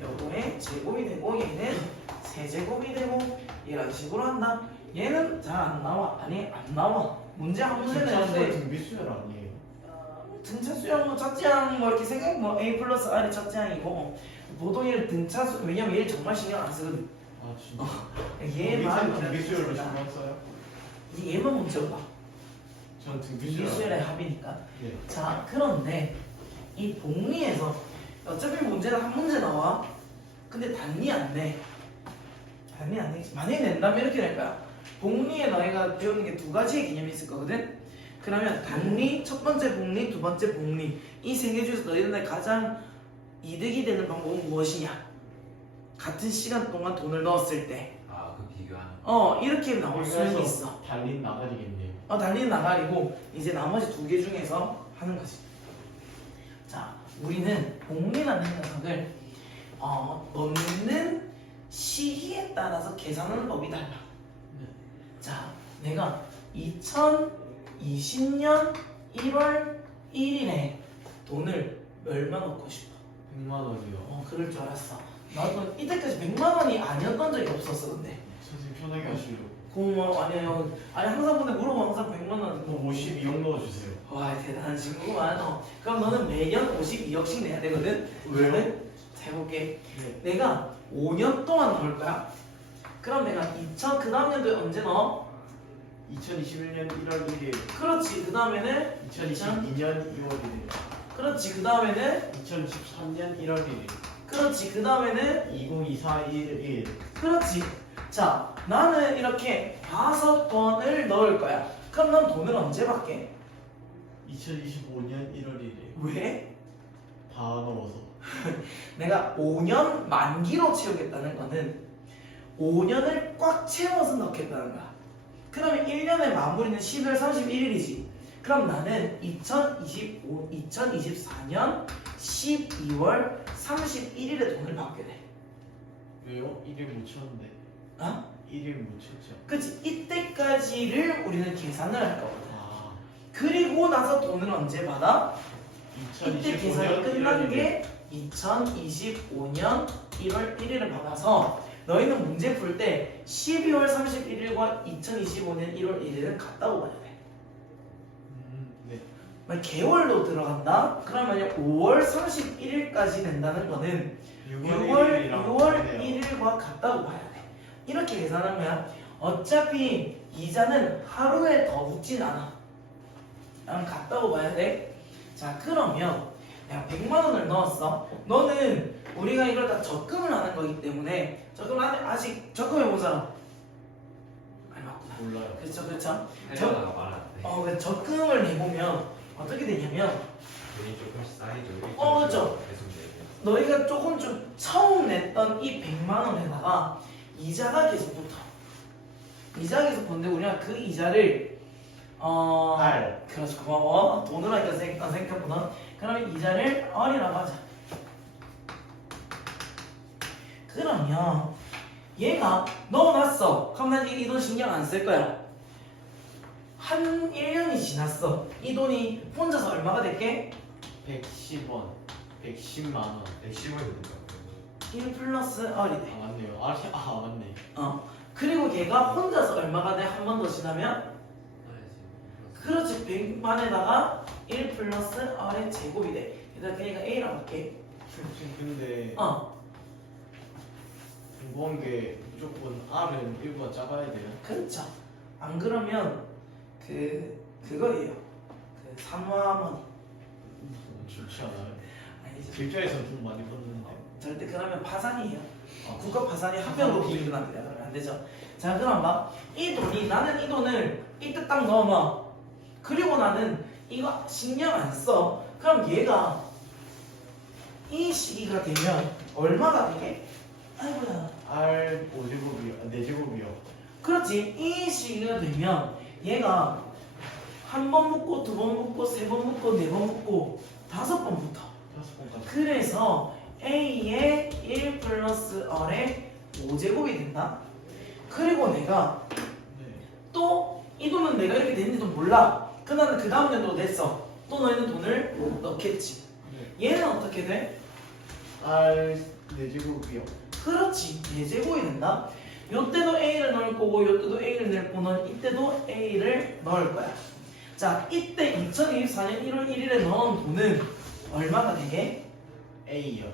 요거에 제곱이 되고 얘는 세제곱이 되고 이런 식으로 한다. 얘는 잘 안 나와. 아니 안 나와. 문제 한 문제 내는데 등비수열 아니에요? 등차 수열 뭐 첫째항 뭐 이렇게 생각 뭐 A 플러스 R이 첫째항이고 보통 얘를 등차 수 왜냐면 얘를 정말 신경 안 쓰거든. 아 진짜? 얘만 등비수열로 신경 써요? 얘만 문제 봐. 전 등비수열. 미술의 합이니까. 네. 자, 그런데 이 복리에서 어차피 문제는 한 문제 나와. 근데 단위 안 내. 단위 안 내지. 만약에 낸다면 이렇게 될 거야. 복리에 너희가 배우는 게 두 가지의 개념이 있을 거거든. 그러면 단위, 첫 번째 복리, 두 번째 복리 이 세 개 중에서 너희들한테 가장 이득이 되는 방법은 무엇이냐? 같은 시간 동안 돈을 넣었을 때 그 비교하는. 이렇게 나올 수는 그래서 있어. 달린 나가리겠네요. 달리는 나가리고 이제 나머지 두 개 중에서 하는 거지. 자, 우리는 복리라는 녀석을 넣는 시기에 따라서 계산하는 법이 달라. 자, 내가 2020년 1월 1일에 돈을 얼마 넣고 싶어? 100만 원이요. 그럴 줄 알았어. 나도 이때까지 100만 원이 아니었던 적이 없었어. 근데 선생님 편하게 하시려고. 고마워. 아니요. 아니 항상 근데 물어보면 항상 100만 원. 52억 넣어주세요. 와, 대단한 친구구만. 그럼 너는 매년 52억씩 내야 되거든. 왜요? 해볼게. 네. 내가 5년 동안 넣을 거야. 그럼 내가 그 다음 년도에 언제 넣어? 2021년 1월 1일. 그렇지. 그 다음에는 2022년 2월 1일. 그렇지. 그 다음에는 2013년 1월 1일. 그렇지. 그 다음에는 2024 1일. 그렇지. 자, 나는 이렇게 5번을 넣을 거야. 그럼 넌 돈을 언제 받게? 2025년 1월 1일. 왜? 다 넣어서. 내가 5년 만기로 채우겠다는 거는 5년을 꽉 채워서 넣겠다는 거야. 그러면 1년의 마무리는 12월 31일이지. 그럼 나는 2024년 12월 31일에 돈을 받게 돼. 왜요? 1일 못 쳤는데. 1일 못 쳤죠. 그치? 이때까지를 우리는 계산을 할 거거든. 아. 그리고 나서 돈을 언제 받아? 이때 계산이 2025년 끝난 1월 1일. 게 2025년 1월 1일을 받아서 너희는 문제 풀 때 12월 31일과 2025년 1월 1일은 같다고 봐야 돼. 네. 만약 개월로 들어간다? 그러면 5월 31일까지 낸다는 거는 6월 1일과 같다고 봐야 돼. 이렇게 계산하면 어차피 이자는 하루에 더 붙진 않아. 난 같다고 봐야 돼. 자 그러면 내가 100만 원을 넣었어. 너는 우리가 이걸 다 적금을 하는 거기 때문에 적금 안에 아직 적금해 본 사람 아니 맞구나. 몰라요. 그렇죠 그렇죠. 하려다가 말았네. 그 적금을 해보면 어떻게 되냐면 돈이 조금씩 쌓이죠. 그렇죠. 계속 내고. 너희가 조금 좀 처음 냈던 이 100만 원에다가 이자가 계속 붙어. 이자가 계속 붙는데 우리가 그 이자를 R. 그렇죠. 고마워. 돈으로 하니까 생각보다. 그러면 이자를 R이라고 하자. 그러면 얘가 넣어놨어. 그럼 난 이 돈 신경 안 쓸 거야. 한 1년이 지났어. 이 돈이 혼자서 얼마가 될게? 110원. 110만 원. 110원이 된다. 1 플러스 R이 아 돼. 맞네요. 맞네. 그리고 걔가 혼자서 얼마가 돼? 한 번 더 지나면? 그렇지. 100만에다가 1 플러스 R의 제곱이 돼. 일단 그러니까 A라고 할게. 선생님 근데 어. 궁금한 게 무조건 R은 1보다 작아야 돼요. 그렇죠. 안 그러면 그거예요. 그 삼화머니. 좋지 않아요? 아니죠. 길자에서 돈 많이 벌는데. 절대 그러면 파산이에요. 아, 국가 파산이 합병으로 일어납니다. 그러면 안 되죠. 자 그럼 봐. 이 돈이 나는 이 돈을 이때 딱 넣어놔. 그리고 나는 이거 신경 안 써. 그럼 얘가 이 시기가 되면 얼마가 되게? 아이고야. R 5제곱이요. 4제곱이요. 그렇지. 이 시기가 되면 얘가 한 번 묶고 두 번 묶고 세 번 묶고 네 번 묶고 5번 붙어. 5번까지. 그래서 A의 1 플러스 R의 5제곱이 된다. 그리고 내가 네. 또 이 돈은 내가 이렇게 됐는지도 몰라. 그러면 그 다음 년도 냈어. 또 너희는 돈을 넣겠지. 네. 얘는 어떻게 돼? R 4제곱이요. 그렇지. 4제곱이 된다. 요때도 A를 넣을 거고 요때도 A를 넣을 거는 이때도 A를 넣을 거야. 자, 이때 2024년 1월 1일에 넣은 돈은 얼마가 되게? A요.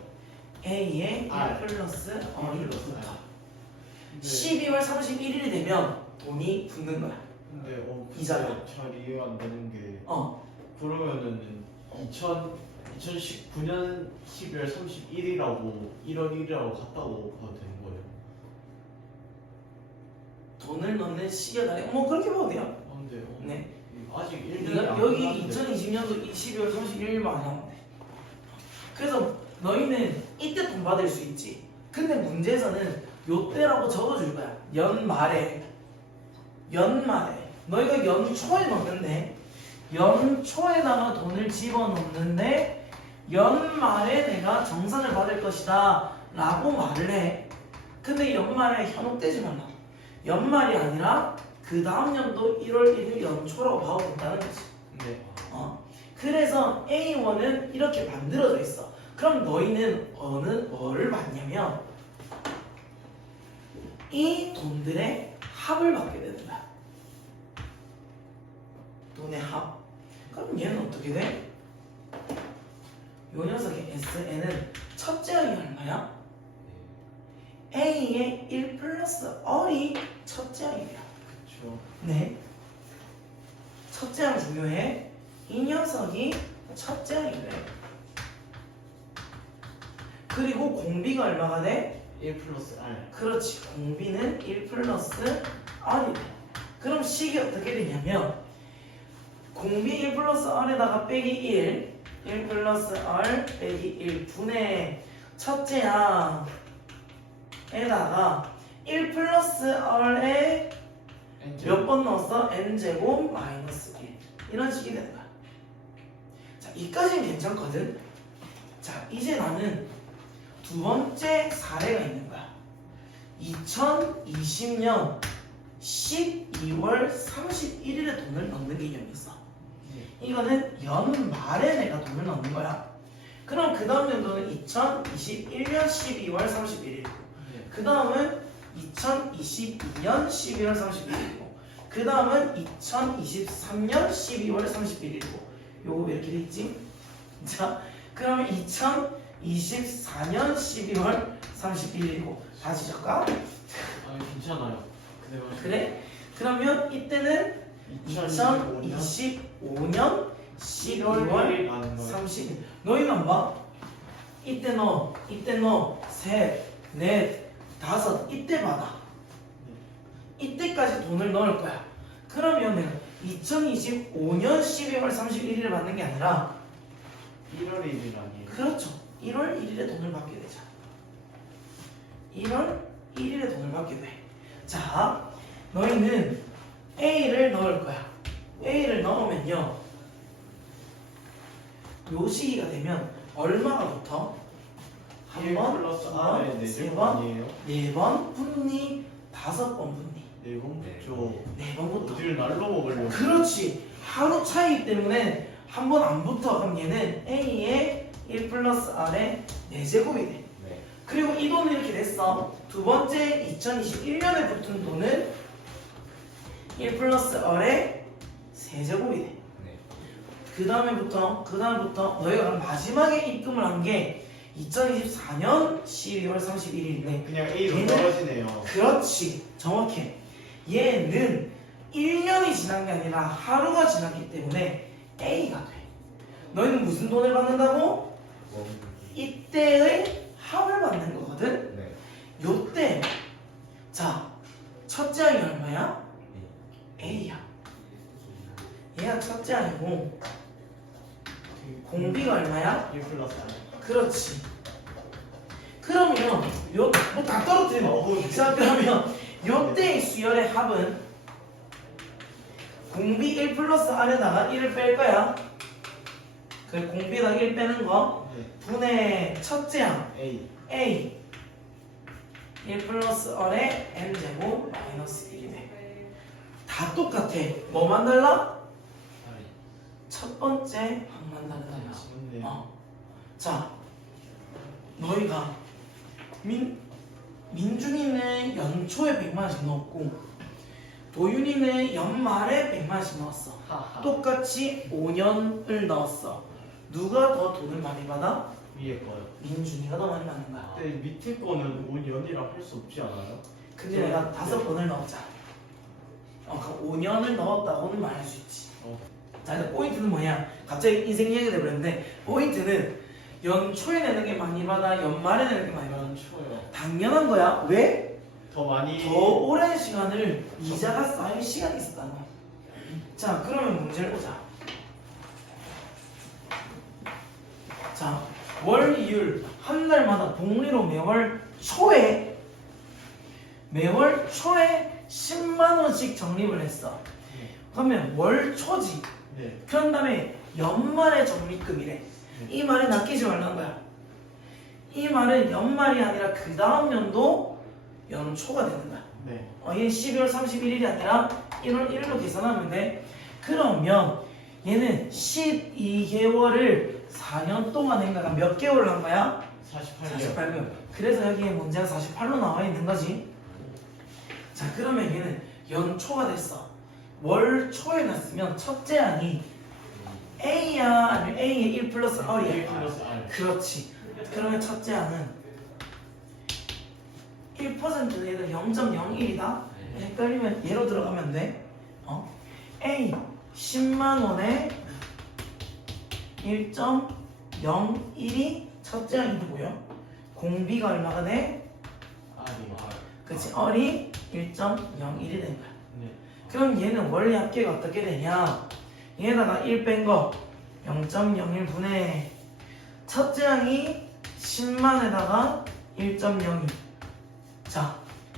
A의 1 R. 플러스 R이 붙어. 네. 12월 31일이 되면 돈이 붙는 거야. 근데 이자가. 잘 이해가 안 되는 게 그러면은 2019년 12월 31일이라고 1월 1일이라고 같다고 봐도 되는 거예요. 돈을 넣는 시기가 다르. 뭐 그렇게 봐도 돼요. 근데 네. 아직 1년이 네가 여기 2020년도 12월 31일만 안 하면 돼. 그래서 너희는 이때 돈 받을 수 있지. 근데 문제에서는 요때라고 적어줄 거야. 연말에 너희가 연초에 넣는데 연초에다가 돈을 집어넣는데 연말에 내가 정산을 받을 것이다 라고 말을 해. 근데 연말에 현혹되지 말라. 연말이 아니라 그 다음 연도 1월 1일 연초라고 봐도 된다는 거지. 네. 그래서 A1은 이렇게 만들어져 있어. 그럼 너희는 뭐를 받냐면 이 돈들의 합을 받게 되는 거야. 돈의 합. 그럼 얘는 어떻게 돼? 요 녀석의 SN은 첫째 항이 얼마야? A의 1 플러스 R이 첫째 항이야. 그렇죠. 네. 첫째 항 중요해. 이 녀석이 첫째 항이래. 그리고 공비가 얼마가 돼? 1 플러스 R. 그렇지. 공비는 1 플러스 R이 돼. 그럼 식이 어떻게 되냐면 공비 1 플러스 R에다가 빼기 1 플러스 R 빼기 1 분의 첫째 항에다가 1 플러스 R에 몇 번 넣었어? N제곱 마이너스 1 이런 식이 되는 거야. 자, 이까지는 괜찮거든. 자, 이제 나는 두 번째 사례가 있는 거야. 2020년 12월 31일에 돈을 넣는 개념이 있어. 이거는 연말에 내가 돈을 넣는 거야. 그럼 그 다음 연도는 2021년 12월 31일이고 그 다음은 2022년 12월 31일이고 그 다음은 2023년 12월 31일이고 요거 왜 이렇게 돼 있지? 자, 그러면 2024년 12월 31일이고 다시 적까? 괜찮아요. 그래? 그러면 이때는 2025년 12월 1월 가는 거. 30일. 너희만 봐. 이때 너, 셋, 넷, 다섯, 이때 받아. 이때까지 돈을 넣을 거야. 그러면은 2025년 12월 31일을 받는 게 아니라 1월 1일 아니에요? 그렇죠. 1월 1일에 돈을 받게 되죠. 1월 1일에 돈을 받게 돼. 자, 너희는 A를 넣을 거야. A를 넣으면요. 요 시기가 되면 얼마가 붙어? 한 번, 플러스 두 R의 번, 세 4제곱 번, 아니에요? 네 번 붙니? 다섯 번 붙니? 4번 붙죠. 네 번 붙어. 어디를 날로 먹으려고. 그렇지. 하루 차이기 때문에 한 번 안 붙어. 그럼 얘는 A의 1 플러스 R의 4제곱이 돼. 네. 그리고 이 돈은 이렇게 됐어. 두 번째 2021년에 붙은 돈은 1 플러스 R의 3제곱이 돼. 네. 그 다음부터 너희가 그럼 마지막에 입금을 한 게 2024년 12월 31일인데 그냥 A로 얘는- 떨어지네요. 그렇지. 정확해. 얘는 1년이 지난 게 아니라 하루가 지났기 때문에 A가 돼. 너희는 무슨 돈을 받는다고? 이때의 합을 받는 거거든. 네. 요때 자 첫째 항이 얼마야? A야. 얘가 첫째 항이고 공비가 얼마야? 1 플러스 R. 그렇지. 그러면 요뭐다 떨어뜨려. 자 그러면 요때의 수열의 합은 공비 1 플러스 R에다가 1을 뺄 거야. 그 공비에다가 1 빼는 거 네. 분의 첫째 항 A. A 1 플러스 R의 N제곱 마이너스 1이 돼. 다 똑같아. 뭐만 달라? 첫 번째 항만 달라. 맞네. 자, 너희가 민준이는 연초에 100만원씩 넣었고 도윤이는 연말에 100만원씩 넣었어. 하하. 똑같이 5년을 넣었어. 누가 더 돈을 많이 받아? 위에 거요. 민준이가 더 많이 받는 거야. 근데 밑에 거는 5년이라 할 수 없지 않아요? 근데 내가 5번을 넣었잖아. 그럼 5년을 넣었다고는 말할 수 있지. 자, 근데 포인트는 뭐냐? 갑자기 인생 얘기가 돼버렸는데 포인트는 연초에 내는 게 많이 받아, 연말에 내는 게 많이 받아. 연초요. 당연한 거야. 왜? 더 많이. 더 오랜 시간을 이자가 쌓일 시간이 있었다는 거야. 자, 그러면 문제를 보자. 자, 월 이율 한 달마다 복리로 매월 초에 10만 원씩 적립을 했어. 그러면 월 초지. 네. 그런 다음에 연말에 적립금이래. 이 말이 낚이지 말라는 거야. 이 말은 연말이 아니라 그 다음 연도 연초가 되는 거야. 네. 얘 12월 31일이 아니라 1월 1일로 계산하면 돼. 그러면 얘는 12개월을 4년 동안 한 거야. 몇 개월을 한 거야? 48개월. 48개월. 그래서 여기에 문제가 48로 나와 있는 거지. 자, 그러면 얘는 연초가 됐어. 월 초에 났으면 첫째 항이 A야 아니면 A의 1 플러스 1 R이야? 플러스 R. 그렇지. 그러면 첫째 항은 1%는 얘들 0.01이다. 헷갈리면 얘로 들어가면 돼. A 10만 원에 1.01이 첫째 항이고요. 공비가 얼마가 돼? R이요. 그치? R이 1.01이 된 거야. 네. 그럼 얘는 원래 합계가 어떻게 되냐? 얘에다가 1 뺀 거 0.01 분의 첫째 항이 10만에다가 1.02. 자,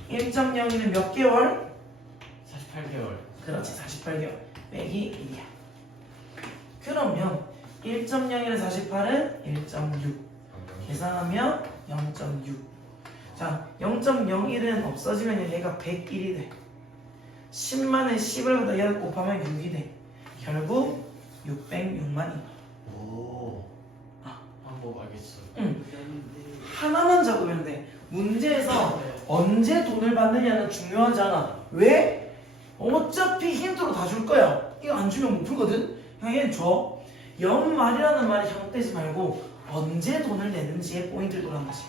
1.02는 몇 개월? 48개월. 그렇지, 48개월 빼기 1이야. 그러면 1.01에 48은 1.6. 계산하면 0.6. 자, 0.01은 없어지면 얘가 101이 돼. 10만에 10을 보다 얘를 곱하면 6이 돼. 결국 606만이. 오. 아. 방법 알겠어요. 응. 하나만 적으면 돼. 문제에서 언제 돈을 받느냐는 중요하지 않아. 왜? 어차피 힌트로 다 줄 거야. 이거 안 주면 못 풀거든. 그냥 얘는 줘. 연말이라는 말에 형 떼지 말고 언제 돈을 내는지에 포인트를 두란 거지.